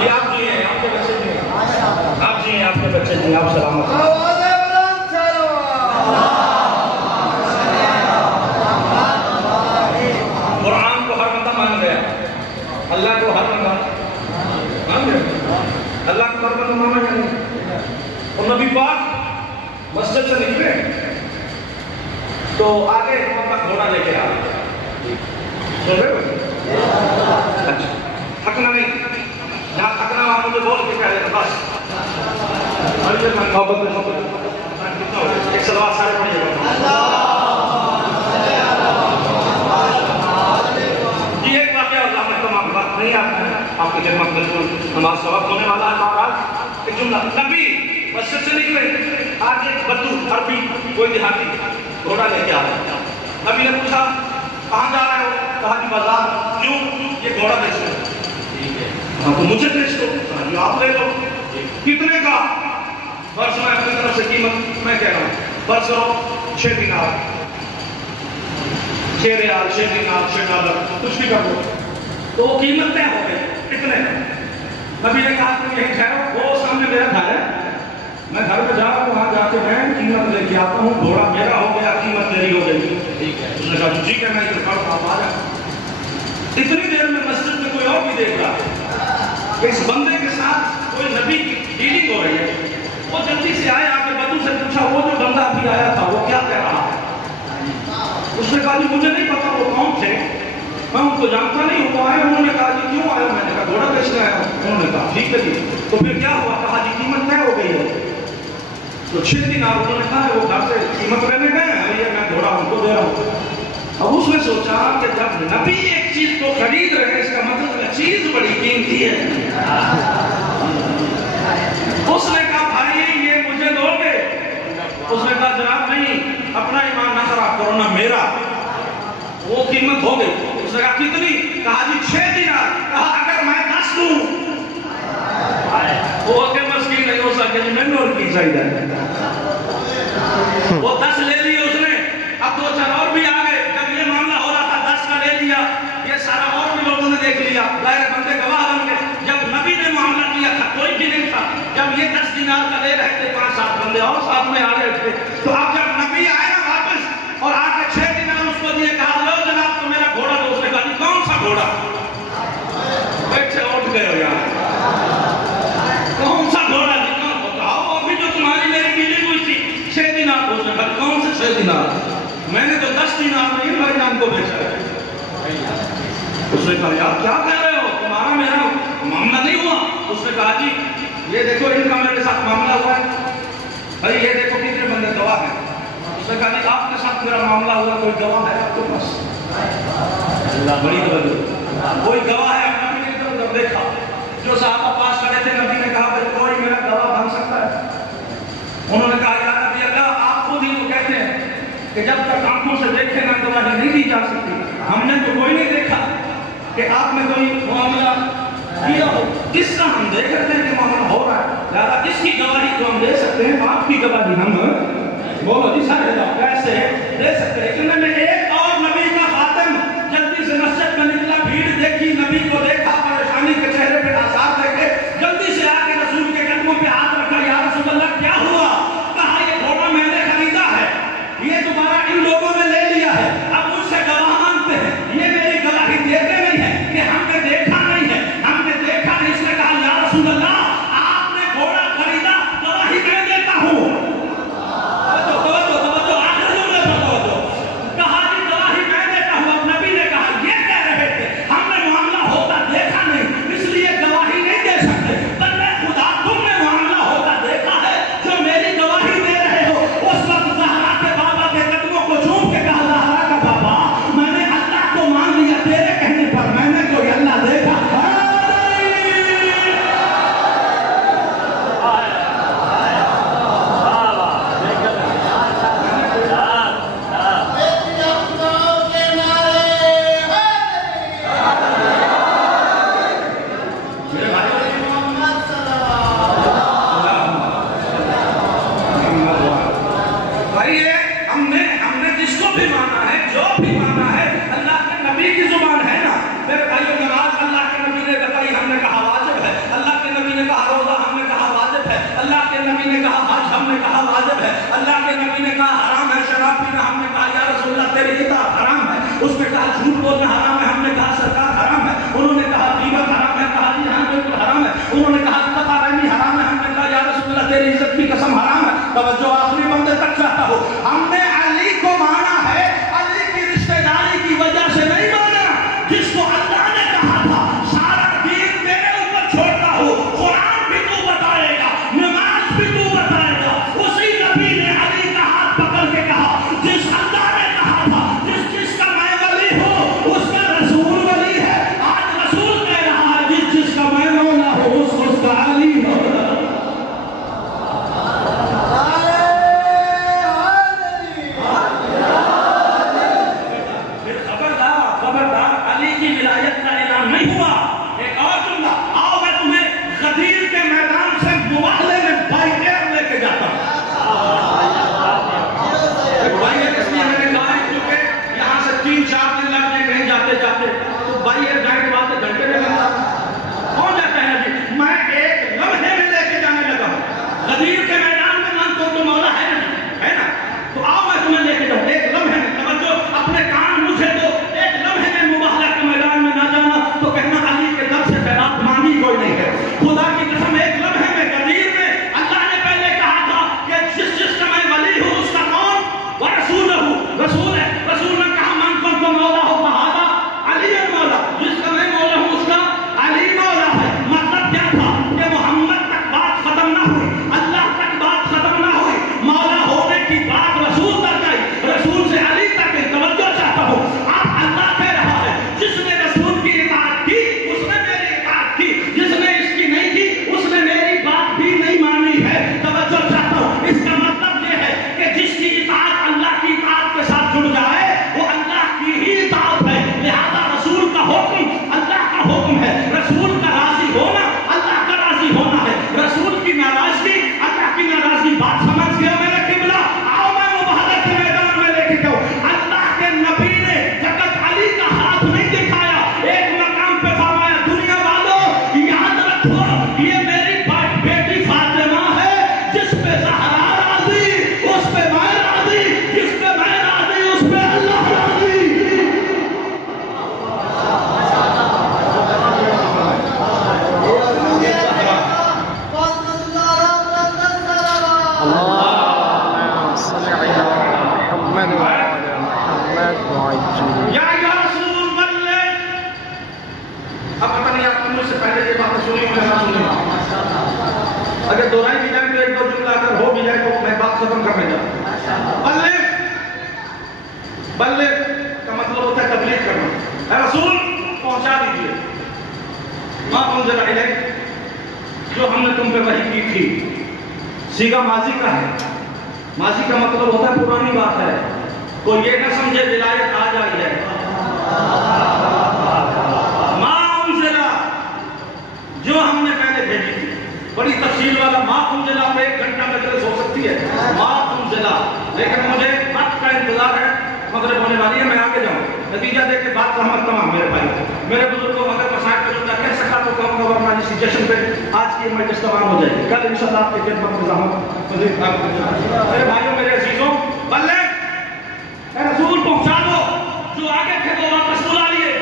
یہ آپ جی ہیں آپ کے بچے جی ہیں آپ جی ہیں آپ کے بچے جی آپ سلامت ہیں قرآن کو ہر بندہ مان گیا اللہ کو ہر بندہ مان گیا اللہ کو ہر بندہ مانا گیا نہیں اور نبی پاک مسجد سے نکلے تو آگے اپنا گھوڑا لے کے آ سن رہے ہو اچھا تھکنا نہیں جہاں تھکنا وہاں مجھے بول کے کہہ دیتا بس محبت میں ایک سلوات سارے پڑھیے جی ایک واقعہ اللہ میں تمام بات نہیں آپ کی خدمت بالکل نماز کا وقت ہونے والا ہے مہاراج ایک جملہ نبی مسجد سے نکلے آج ایک بدو عربی کوئی دیہاتی گھوڑا لے کے آ رہا نبی نے پوچھا کہاں جا رہے ہو کہا کہ بازار کیوں یہ گھوڑا بیچ رہے تو مجھے بیچ دو آپ لے لو کتنے کا فرض میں اپنی طرف سے قیمت میں کہہ رہا ہوں، فرض کرو 6 دینار، 6 ریال، 6 دینار، 6 ڈالر، کچھ بھی کر دو، تو وہ قیمت طے ہو گئی اتنے۔ نبی نے کہا تم یہیں ٹھہرو، وہ سامنے میرا گھر ہے، میں گھر پہ جا رہا ہوں، وہاں جا کے میں قیمت لے کے آتا ہوں، گھوڑا میرا ہو گیا، قیمت میری ہو گئی۔ اس نے کہا ٹھیک ہے، میں ادھر کھڑا ہوں، آپ آ جائیں۔ اتنی دیر میں مسجد میں کوئی اور بھی دیکھ رہا ہے کہ اس بندے کے ساتھ کوئی نبی کی ڈیلنگ ہو رہی ہے۔ وہ جلدی سے آئے، آ کے بدو سے پوچھا وہ جو بندہ ابھی آیا تھا وہ کیا کہہ رہا ہے؟ اس نے کہا جی مجھے نہیں پتا وہ کون تھے، میں ان کو جانتا نہیں ہوں، وہ آئے، انہوں نے کہا جی کیوں آئے؟ میں نے کہا گھوڑا بیچنے آیا ہوں۔ انہوں نے کہا ٹھیک ہے جی، تو پھر کیا ہوا؟ کہا جی قیمت طے ہو گئی ہے۔ تو 6 دینار انہوں نے کہا ہے، وہ گھر سے قیمت لینے گئے ہیں، یہ میں گھوڑا ان کو دے رہا ہوں۔ اب اس نے سوچا کہ جب نبی ایک چیز کو خرید رہے ہیں، اس کا مطلب ہے چیز بڑی قیمتی ہے۔ اس نے کہا بھائی یہ مجھے دو گے؟ اس نے کہا جناب نہیں، اپنا ایمان نہ خراب کرو نہ میرا، وہ قیمت ہو گئی۔ اس نے کہا کتنی؟ کہا جی 6 دینار۔ کہا اگر میں 10 دوں؟ وہ کہ مسکین نہیں ہو سکے جی میں نے اور کی چاہیے۔ وہ 10 لے لی اس نے، اب 2-4 اور بھی آ گئے۔ جب یہ معاملہ ہو رہا تھا 10 کا لے لیا، یہ سارا اور بھی لوگوں نے دیکھ لیا، ظاہر بندے گواہ بن گئے۔ جب نبی نے معاملہ کیا تھا کوئی بھی نہیں تھا، جب یہ 10 دینار کا لے رہے تھے 5-7 بندے اور ساتھ میں آ رہے تھے، تو اب جب نبی آئے نا واپس اور آ کے 6 دینار اس کو دیے، کہا لو جناب تو میرا گھوڑا دو۔ اس نے کہا جی کون سا گھوڑا؟ بیٹھے اٹھ گئے ہو یار، کون سا گھوڑا؟ جی کون بتاؤ، ابھی جو تمہاری میری ڈیلنگ ہوئی تھی 6 دینار۔ اس نے کہا کون سے 6 دینار؟ میں نے تو 10 دینار نہیں بھائی جان کو بیچا ہے۔ اس نے کہا یار کیا کہہ رہے ہو، تمہارا میرا معاملہ نہیں ہوا؟ اس نے کہا جی یہ دیکھو ان کا میرے ساتھ معاملہ ہوا ہے، بھائی یہ دیکھو کتنے بندے گواہ ہیں۔ اس نے کہا جی آپ کے ساتھ میرا معاملہ ہوا، کوئی گواہ ہے آپ کے پاس؟ بڑی توجہ، کوئی گواہ ہے؟ نبی نے ادھر ادھر دیکھا، جو صحابہ پاس کھڑے تھے، نبی نے کہا بھائی کوئی میرا گواہ بن سکتا ہے؟ انہوں نے کہا یا نبی اللہ آپ خود ہی تو کہتے ہیں کہ جب تک آنکھوں سے دیکھے نہ گواہی نہیں دی جا سکتی، ہم نے تو کوئی نہیں دیکھا کہ آپ نے کوئی معاملہ کیا ہو، جس کا ہم دیکھ رہے ہیں کہ معاملہ ہو رہا ہے، لہذا جس کی گواہی کو ہم دے سکتے ہیں، آپ کی گواہی ہم بولو جی سارے کیسے دے سکتے ہیں؟ کہ میں نے ایک اور نبی کا خاتم جلدی سے مسجد میں نکلا، بھیڑ دیکھی، نبی کو دیکھا، پریشانی کے چہرے پہ آثار دیکھے، جلدی سے آ کے رسول کے قدموں پہ ہاتھ رکھا، یا رسول اللہ کیا ہوا؟ کہا یہ گھوڑا میں نے خریدا ہے، یہ دوبارہ ان لوگوں نے لے لیا ہے، اب مجھ سے گواہ مانگتے ہیں، یہ میری گواہی دیتے نہیں ہے کہ ہم نے دیکھا نہیں ہے، ہم نے دیکھا نہیں۔ اس نے کہا یا رسول اللہ آپ نے گھوڑا خریدا، گواہی میں دیتا ہوں۔ کہا جی گواہی میں دیتا ہوں۔ اب نبی نے کہا یہ کہہ رہے تھے ہم نے معاملہ ہوتا دیکھا نہیں، اس لیے گواہی نہیں دے سکتے، بندے خدا تم نے معاملہ ہوتا دیکھا ہے، جو میری گواہی دے رہے ہو۔ اس وقت زہرا کے بابا کے قدموں کو چوم کے کہا زہرا کا بابا میں نے اللہ کو مان لیا، تیرے کہنے پر میں نے کوئی اللہ دیکھا؟ ہم نے جس کو بھی مانا ہے، جو بھی مانا ہے، اللہ کے نبی کی زبان ہے نا۔ میرے بھائیو نماز اللہ کے نبی نے بتائی، ہم نے کہا واجب ہے، اللہ کے نبی نے کہا روزہ ہم نے کہا واجب ہے، اللہ کے نبی نے کہا حج ہم نے کہا واجب ہے، اللہ کے نبی نے کہا حرام ہے شراب پینا، ہم نے کہا یا رسول اللہ تیری اطاعت حرام ہے۔ اس نے کہا جھوٹ بولنا حرام ہے، ہم نے کہا سرکار حرام ہے۔ انہوں نے کہا غیبت حرام ہے، کہا جی ہاں بالکل حرام ہے۔ انہوں نے کہا قطع رحمی حرام ہے، ہم نے کہا یا رسول اللہ تیری عزت کی قسم حرام ہے۔ توجہ آخری بندے تک چاہتا ہوں، ہم نے علی کو مانا ہے، علی کی رشتہ داری کی وجہ سے نہیں مانا، جس کو اللہ نے کہا تھا سارا دین تیرے اوپر چھوڑتا ہوں، قرآن بھی تو بتائے گا، نماز بھی تو بتائے گا۔ اسی نبی نے علی کا ہاتھ پکڑ کے کہا جس اللہ نے کہا تھا جس کا میں ولی ہوں اس کا رسول ولی ہے، آج رسول کہہ رہا ہے جس کا میں مولا ہوں اس کا علی مولا۔ غدیر کے میدان میں من کو تو مولا ہے نا؟ تو آؤ میں تمہیں لے کے جاؤں. ایک لمحے میں توجہ، اپنے کان مجھے دو. ایک لمحے میں مباہلہ کے میدان میں نہ جانا تو کہنا علی کے در سے خیرات مانگی کوئی نہیں ہے. خدا کی قسم ایک لمحے میں غدیر میں اللہ نے پہلے کہا تھا کہ جس کا میں ولی ہوں اس کا کون؟ ورسول ہوں، رسول ہے. رسول نے کہا من کن تو مولا ہو کہا علی مولا، جس کا میں مولا ہوں اس کا علی مولا ہے. مطلب کیا تھا کہ محمد تک بات ختم نہ ہوئی، اللہ تک بات ختم نہ ہوئی، مولا ہونے کی بات رسول تک آئی، رسول سے علی تک کی. توجہ چاہتا ہوں، آپ اللہ کہہ رہا ہے جس نے رسول کی اطاعت کی اس نے میری اطاعت کی، جس نے اس کی نہیں کی اس نے میری بات بھی نہیں مانی ہے. توجہ چاہتا ہوں، اس کا مطلب یہ ہے کہ جس کی اطاعت اللہ کی اطاعت کے ساتھ جڑ جائے وہ اللہ کی ہی اطاعت ہے. لہذا رسول کا حکم اللہ کا حکم ہے، رسول کا راضی ہونا اللہ کا راضی ہونا ہے، رسول کی ناراضگی اللہ کی ناراضگی. بات سمجھ گیا میرا قبلہ؟ آؤ میں مباہلہ کے میدان میں لے کے جاؤں. اللہ کے نبی نے فقط علی کا ہاتھ نہیں دکھایا، ایک مقام پہ فرمایا دنیا والوں یاد رکھو یہ میری بیٹی فاطمہ ہے، جس پہ زہرا راضی اس پہ میں راضی، جس پہ میں راضی اس پہ اللہ راضی. یا رسول بلغ. اب پتہ نہیں آپ مجھ سے پہلے یہ بات سنی ہوں یا نہ سنی ہوں. اگر دہرائی بھی جائیں تو ایک دو جملہ اگر ہو بھی جائے تو میں بات ختم کرنے جاؤں. بلغ کا مطلب ہوتا ہے تبلیغ کرنا. اے رسول پہنچا دیجیے ما انزل الیک، جو ہم نے تم پہ وحی کی تھی. صیغہ ماضی کا ہے. ماضی کا مطلب ہوتا ہے پرانی بات ہے. کوئی یہ نہ سمجھے ولایت آ جائی ہے. ما انزل، جو ہم نے پہلے بھیجی تھی. بڑی تفصیل والا ما انزل پہ 1 گھنٹہ میں درس ہو سکتی ہے. ما انزل، لیکن مجھے وقت کا انتظار ہے، مغرب ہونے والی ہے، میں آگے جاؤں. نتیجہ دیکھ کے بات سہمت تمام میرے بھائی میرے بزرگوں. اگر مسائل پہ جملہ کہہ سکا تو کہوں گا، ورنہ اسی جشن پہ آج کی مجلس تمام ہو جائے گی. کل انشاءاللہ آپ کی خدمت میں رہوں. میرے بھائیوں میرے عزیزوں، بلغ، اے رسول پہنچا دو. جو آگے تھے وہ واپس بلا لیے،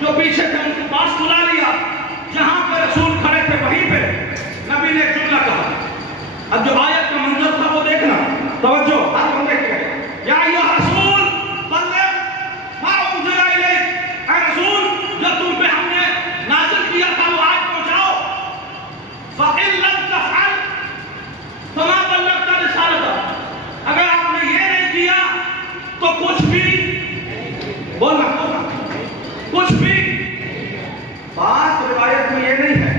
جو پیچھے تھے ان کے پاس بلا لیا. جہاں پہ رسول کھڑے تھے وہیں پہ نبی نے ایک جملہ کہا. اب جو آیت کا منظر تھا وہ دیکھنا. توجہ، ہر بندے کے یا ایھا رسول بلغ ما انزل الیک. اے رسول جو تم پہ ہم نے نازل کیا تھا وہ آج پہنچاؤ. فإن لم تفعل فما بلغت رسالتہ. اگر آپ نے یہ نہیں کیا تو کچھ بھی بولنا کچھ بھی. بات روایت میں یہ نہیں ہے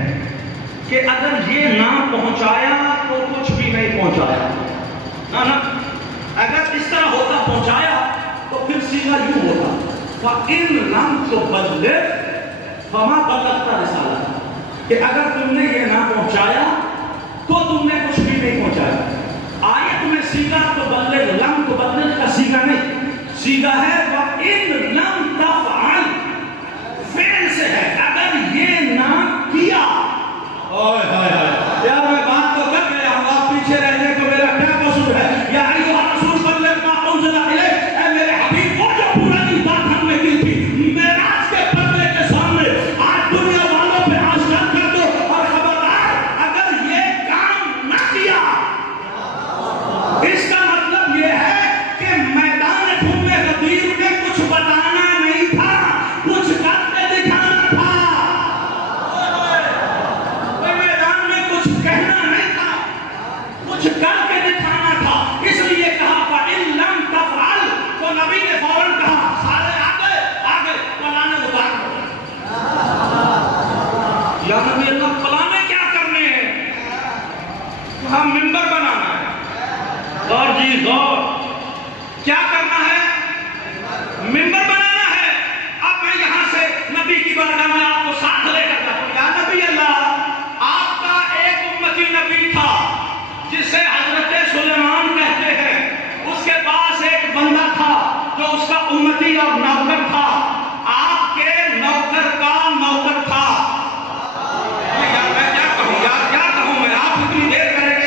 کہ اگر یہ نہ پہنچایا تو کچھ بھی نہیں پہنچایا. نا اگر اس طرح ہوتا پہنچایا تو پھر سیدھا یوں ہوتا فَإِن لَمْ تُبَلِّغْ فَمَا بَلَّغْتَ رِسَالَتَهُ، کہ اگر تم نے یہ نہ پہنچایا تو تم نے کچھ بھی نہیں پہنچایا. آیت میں سیدھا تبلغ، لم تبلغ کا سیدھا نہیں، سیدھا ہے وَإِن لَمْ تَفْعَلْ، فعل سے ہے. اگر یہ نہ کیا، یار میں بات تو کر گیا ہوں، آپ پیچھے رہنے کو میرا کیا قصور ہے. یا ایھا رسول بلغ ما انزل الیک. اے میرے حبیب، وہ جو پرانی بات ہم نے کی تھی معراج کے پردے کے سامنے، آج دنیا والوں پہ آشکار کر دو. اور خبردار اگر یہ کام نہ کیا، اس کا مطلب یہ ہے کہ میدان خون غدیر میں کچھ بتانا نہیں تھا، کچھ کر کے دکھانا تھا. میدان میں کچھ کہنا نہیں تھا، کچھ کر کے دکھانا تھا. اس لیے کہا فَإِن لَمْ تَفْعَلْ، تو نبی نے فوراً کہا سارے آگے پلانے اتار دو. یا نبی اللہ، پلانے کیا کرنے ہیں؟ ہم ممبر بنانا ہے. غور جی غور، کیا کرنا ہے؟ ممبر بنانا ہے. اب میں یہاں سے نبی کی بارگاہ میں آپ کو ساتھ لے کر جاتا ہوں. یا نبی اللہ، آپ کا ایک امتی نبی تھا جسے حضرت سلیمان کہتے ہیں. اس کے پاس ایک بندہ تھا جو اس کا امتی اور نوکر تھا. آپ کے نوکر کا نوکر تھا. یار میں کیا کہوں، یار کیا کہوں میں، آپ اتنی دیر کریں گے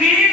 3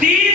3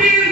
3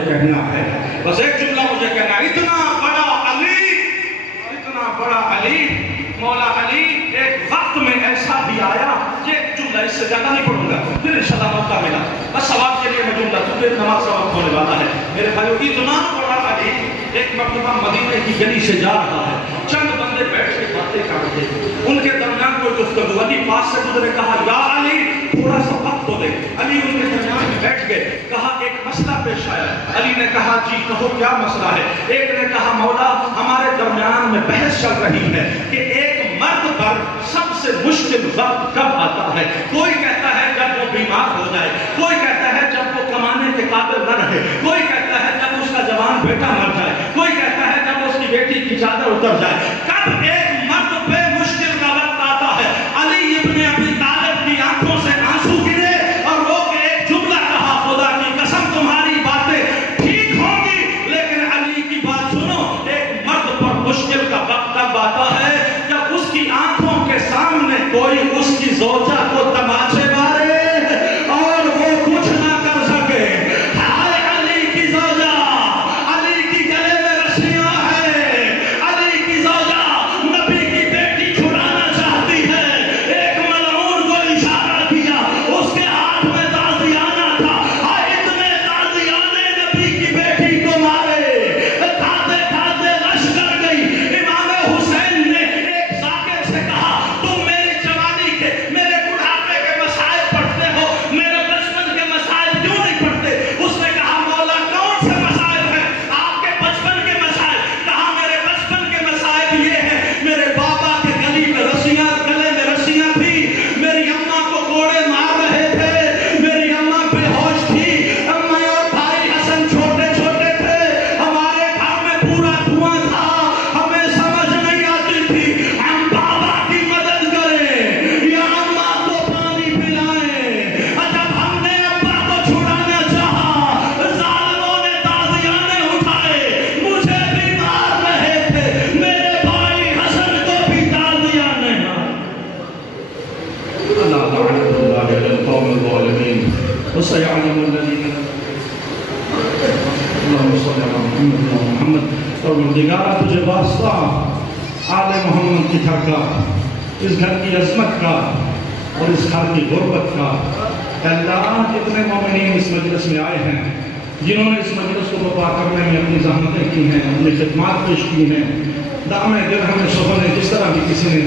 مجھے کہنا ہے، بس ایک جملہ مجھے کہنا ہے، اتنا بڑا علی، مولا علی ایک وقت میں ایسا بھی آیا کہ ایک جملہ، اس سے زیادہ نہیں پڑھوں گا، پھر انشاءاللہ موقع ملا بس سواب کے لیے میں جملہ، کیونکہ نماز کا وقت ہونے والا ہے میرے بھائیو۔ اتنا بڑا علی ایک مرتبہ مدینے کی گلی سے جا رہا ہے، چند بندے بیٹھ کے باتیں کر رہے تھے، ان کے درمیان کوئی گفتگو، علی پاس سے گزرے، کہا یا علی تھوڑا سا وقت تو دے، علی ان کے درمیان میں بیٹھ گئے، کہا ایک مسئلہ پیش آیا، علی نے کہا جی کہو کیا مسئلہ ہے؟ ایک نے کہا مولا ہمارے درمیان میں بحث چل رہی ہے کہ ایک مرد پر سب سے مشکل وقت کب آتا ہے، کوئی کہتا ہے جب وہ بیمار ہو جائے، کوئی کہتا ہے جب وہ کمانے کے قابل نہ رہے، کوئی کہتا ہے جب اس کا جوان بیٹا مر جائے، کوئی کہتا ہے جب اس کی بیٹی کی چادر اتر جائے، کب ایک مرد پہ مشکل کا وقت آتا ہے؟ علی ابن ابی طالب کی آنکھوں سے آنسو گرے اور رو کے ایک جملہ کہا، خدا کی قسم تمہاری باتیں ٹھیک ہوں گی لیکن علی کی بات سنو، ایک مرد پر مشکل کا وقت کب آتا ہے جب اس کی آنکھوں کے سامنے کوئی اس کی زوجہ کو تماچے مارے اور وہ کچھ نہ کر سکے۔ ہائے علی کی زوجہ، علی کی گلے میں رسیاں ہیں، علی کی زوجہ نبی کی بیٹی چھڑانا چاہتی ہے، ایک ملعون کو اشارہ کیا، اس کے ہاتھ میں تازیانہ تھا، ہائے اتنے تازیانے نبی کی بیٹی کو مارے، کھاتے کھاتے رش کر گئی۔ امام حسین نے ایک ذاکر سے کہا تم میری جوانی کے، میرے بڑھاپے کے مسائل پڑھتے ہو، میرے بچپن کے مسائل کیوں نہیں پڑھتے؟ اس نے کہا مولا کون سے مسائل ہیں؟ آپ کے بچپن کے مسائل؟ کہا میرے بچپن کے مسائل یہ ہیں، میرے بابا کے گلے میں رسیاں تھی، میری اماں کو کوڑے مار رہے تھے، میری اماں بے ہوش تھی، میں اور بھائی حسن چھوٹے چھوٹے تھے، ہمارے گھر میں پورا دھواں تھا، ہمیں سمجھ نہیں آتی تھی، ہم بابا کی مدد کریں یا اماں کو پانی پلائیں۔ جب ہم نے ابا کو چھڑانا چاہا، ظالموں نے تازیانے اٹھائے، مجھے بھی مار رہے تھے، میرے بھائی حسن کو بھی تازیانے مار۔ اللہ لعنت اللہ علی القوم الظالمین وسيعلم الذين اللهم صل على محمد۔ پروردگارا تجھے واسطہ آل محمد کی تھکا، اس گھر کی عظمت کا اور اس گھر کی غربت کا، اے اللہ اتنے مومنین اس مجلس میں آئے ہیں جنہوں نے اس مجلس کو برپا کرنے میں اپنی زحمتیں کی ہیں، اپنی خدمات پیش کی ہیں، دام درہم شغل نے جس طرح بھی کسی نے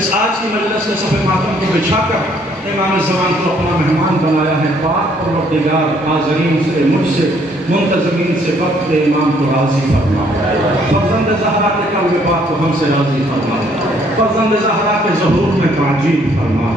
اس آج کی مجلس کے صف ماتم کو بچھا کر امام زمان کو اپنا مہمان بنایا ہے، پاک پروردگار حاضرین سے، مجھ سے، منتظمین سے وقت امام کو راضی فرما، فرزند زہرا کے قلب پاک کو ہم سے راضی فرما، فرزند زہرا کے ظہور میں تعجیل فرما،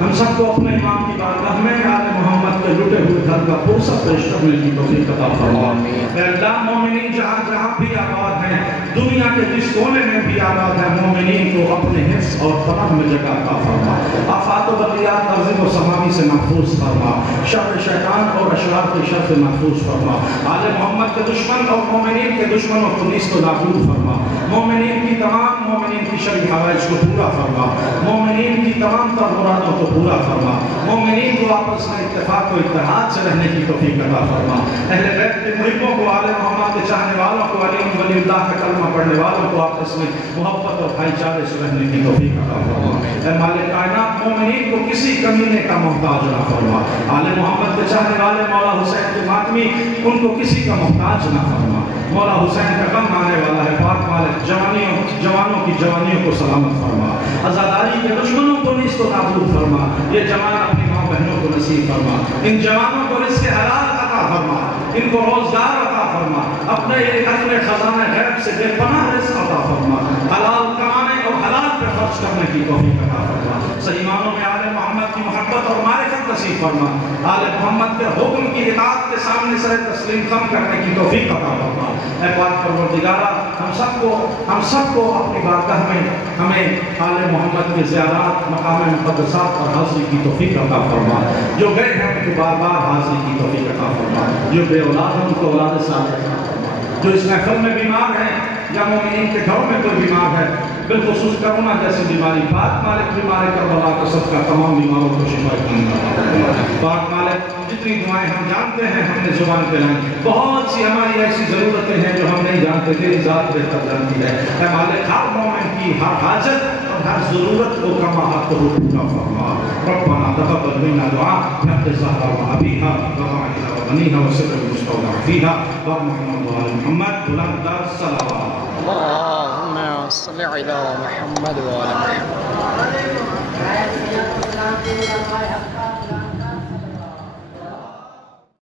ہم سب کو اپنے امام کی بارگاہ میں آل محمد کے لٹے ہوئے گھر کا فرصت پیش کرنے کی توفیق عطا فرما۔ اے اللہ مومنین جہاں جہاں بھی آباد ہیں، دنیا کے جس کونے میں بھی آباد ہیں، مومنین کو اپنے حفظ اور پناہ میں جگہ عطا فرما، آفات و بلیات عظیم و سماوی سے محفوظ فرما، شر شیطان اور اشرار کے شر سے محفوظ فرما، آل محمد کے دشمن اور مومنین کے دشمنوں کو نیست و نابود فرما، مومنین کی تمام مومنین کی شرعی حوائج کو پورا فرما، مومنین کی تمام تر مرادوں کو پورا فرما، مومنین کو آپس میں اتفاق و اتحاد سے رہنے کی توفیق عطا فرما، اہل بیت کے محبوں کو، آل محمد کے چاہنے والوں کو، علی ولی اللہ کا کلمہ پڑھنے والوں کو آپس میں محبت اور بھائی چارے سے رہنے کی توفیق عطا فرما۔ اے مالک کائنات مومنین کو کسی کمینے کا محتاج نہ فرما، آل محمد کے چاہنے والے مولا حسین کے ماتمی ان کو کسی کا محتاج نہ فرما، مولا حسین کا غم آنے والا ہے، پاک مالک جوانوں کی جوانیوں کو سلامت فرما، عزاداری کے دشمنوں کو نیست و نابود فرما، یہ جوان اپنی ماں بہنوں کو نصیب فرما، ان جوانوں کو رزق حلال عطا فرما، ان کو روزگار عطا فرما، اپنے خزانہ غیب سے بے پناہ رزق عطا فرما، حلال کمانے اور حلال پہ خرچ کرنے کی توفیق عطا فرما، صحیح معنوں میں آل محمد کی محبت اور معرفت نصیب فرما، آل محمد کے حکم کی اطاعت کے سامنے سر تسلیم خم کرنے کی توفیق عطا فرما۔ اے پاک پروردگارا ہم سب کو اپنی بارگاہ میں ہمیں آل محمد کے زیارات، مقام مقدسات اور حاضری کی توفیق عطا فرما، جو گئے ہیں ان کو بار بار حاضری کی توفیق عطا فرما، جو بے اولاد ہیں ان کو اولاد صالحہ عطا فرما، جو اس محفل میں بیمار ہیں یا مومنین کے گھروں میں کوئی بیمار ہے، بالخصوص کرونا جیسی بیماری، پاک مالک بیمار کربلا کا صدقہ تمام بیماروں کو شفا عطا، پاک مالک جتنی دعائیں ہم جانتے ہیں ہم نے زبان پہ لائیں، بہت سی ہماری ایسی ضرورتیں ہیں جو ہم نہیں جانتے، تیری ذات بہتر جانتی ہے، اے مالک ہر مومن کی ہر حاجت اور ہر ضرورت کو کما حق کو پورا فرما، ربنا تقبل منا دعاء بحق الزهراء وأبيها ورعاها وبنيها وسر المستودع فيها وارحمنا وآل محمد بلند الصلوات. اللهم صل على محمد وعلى محمد.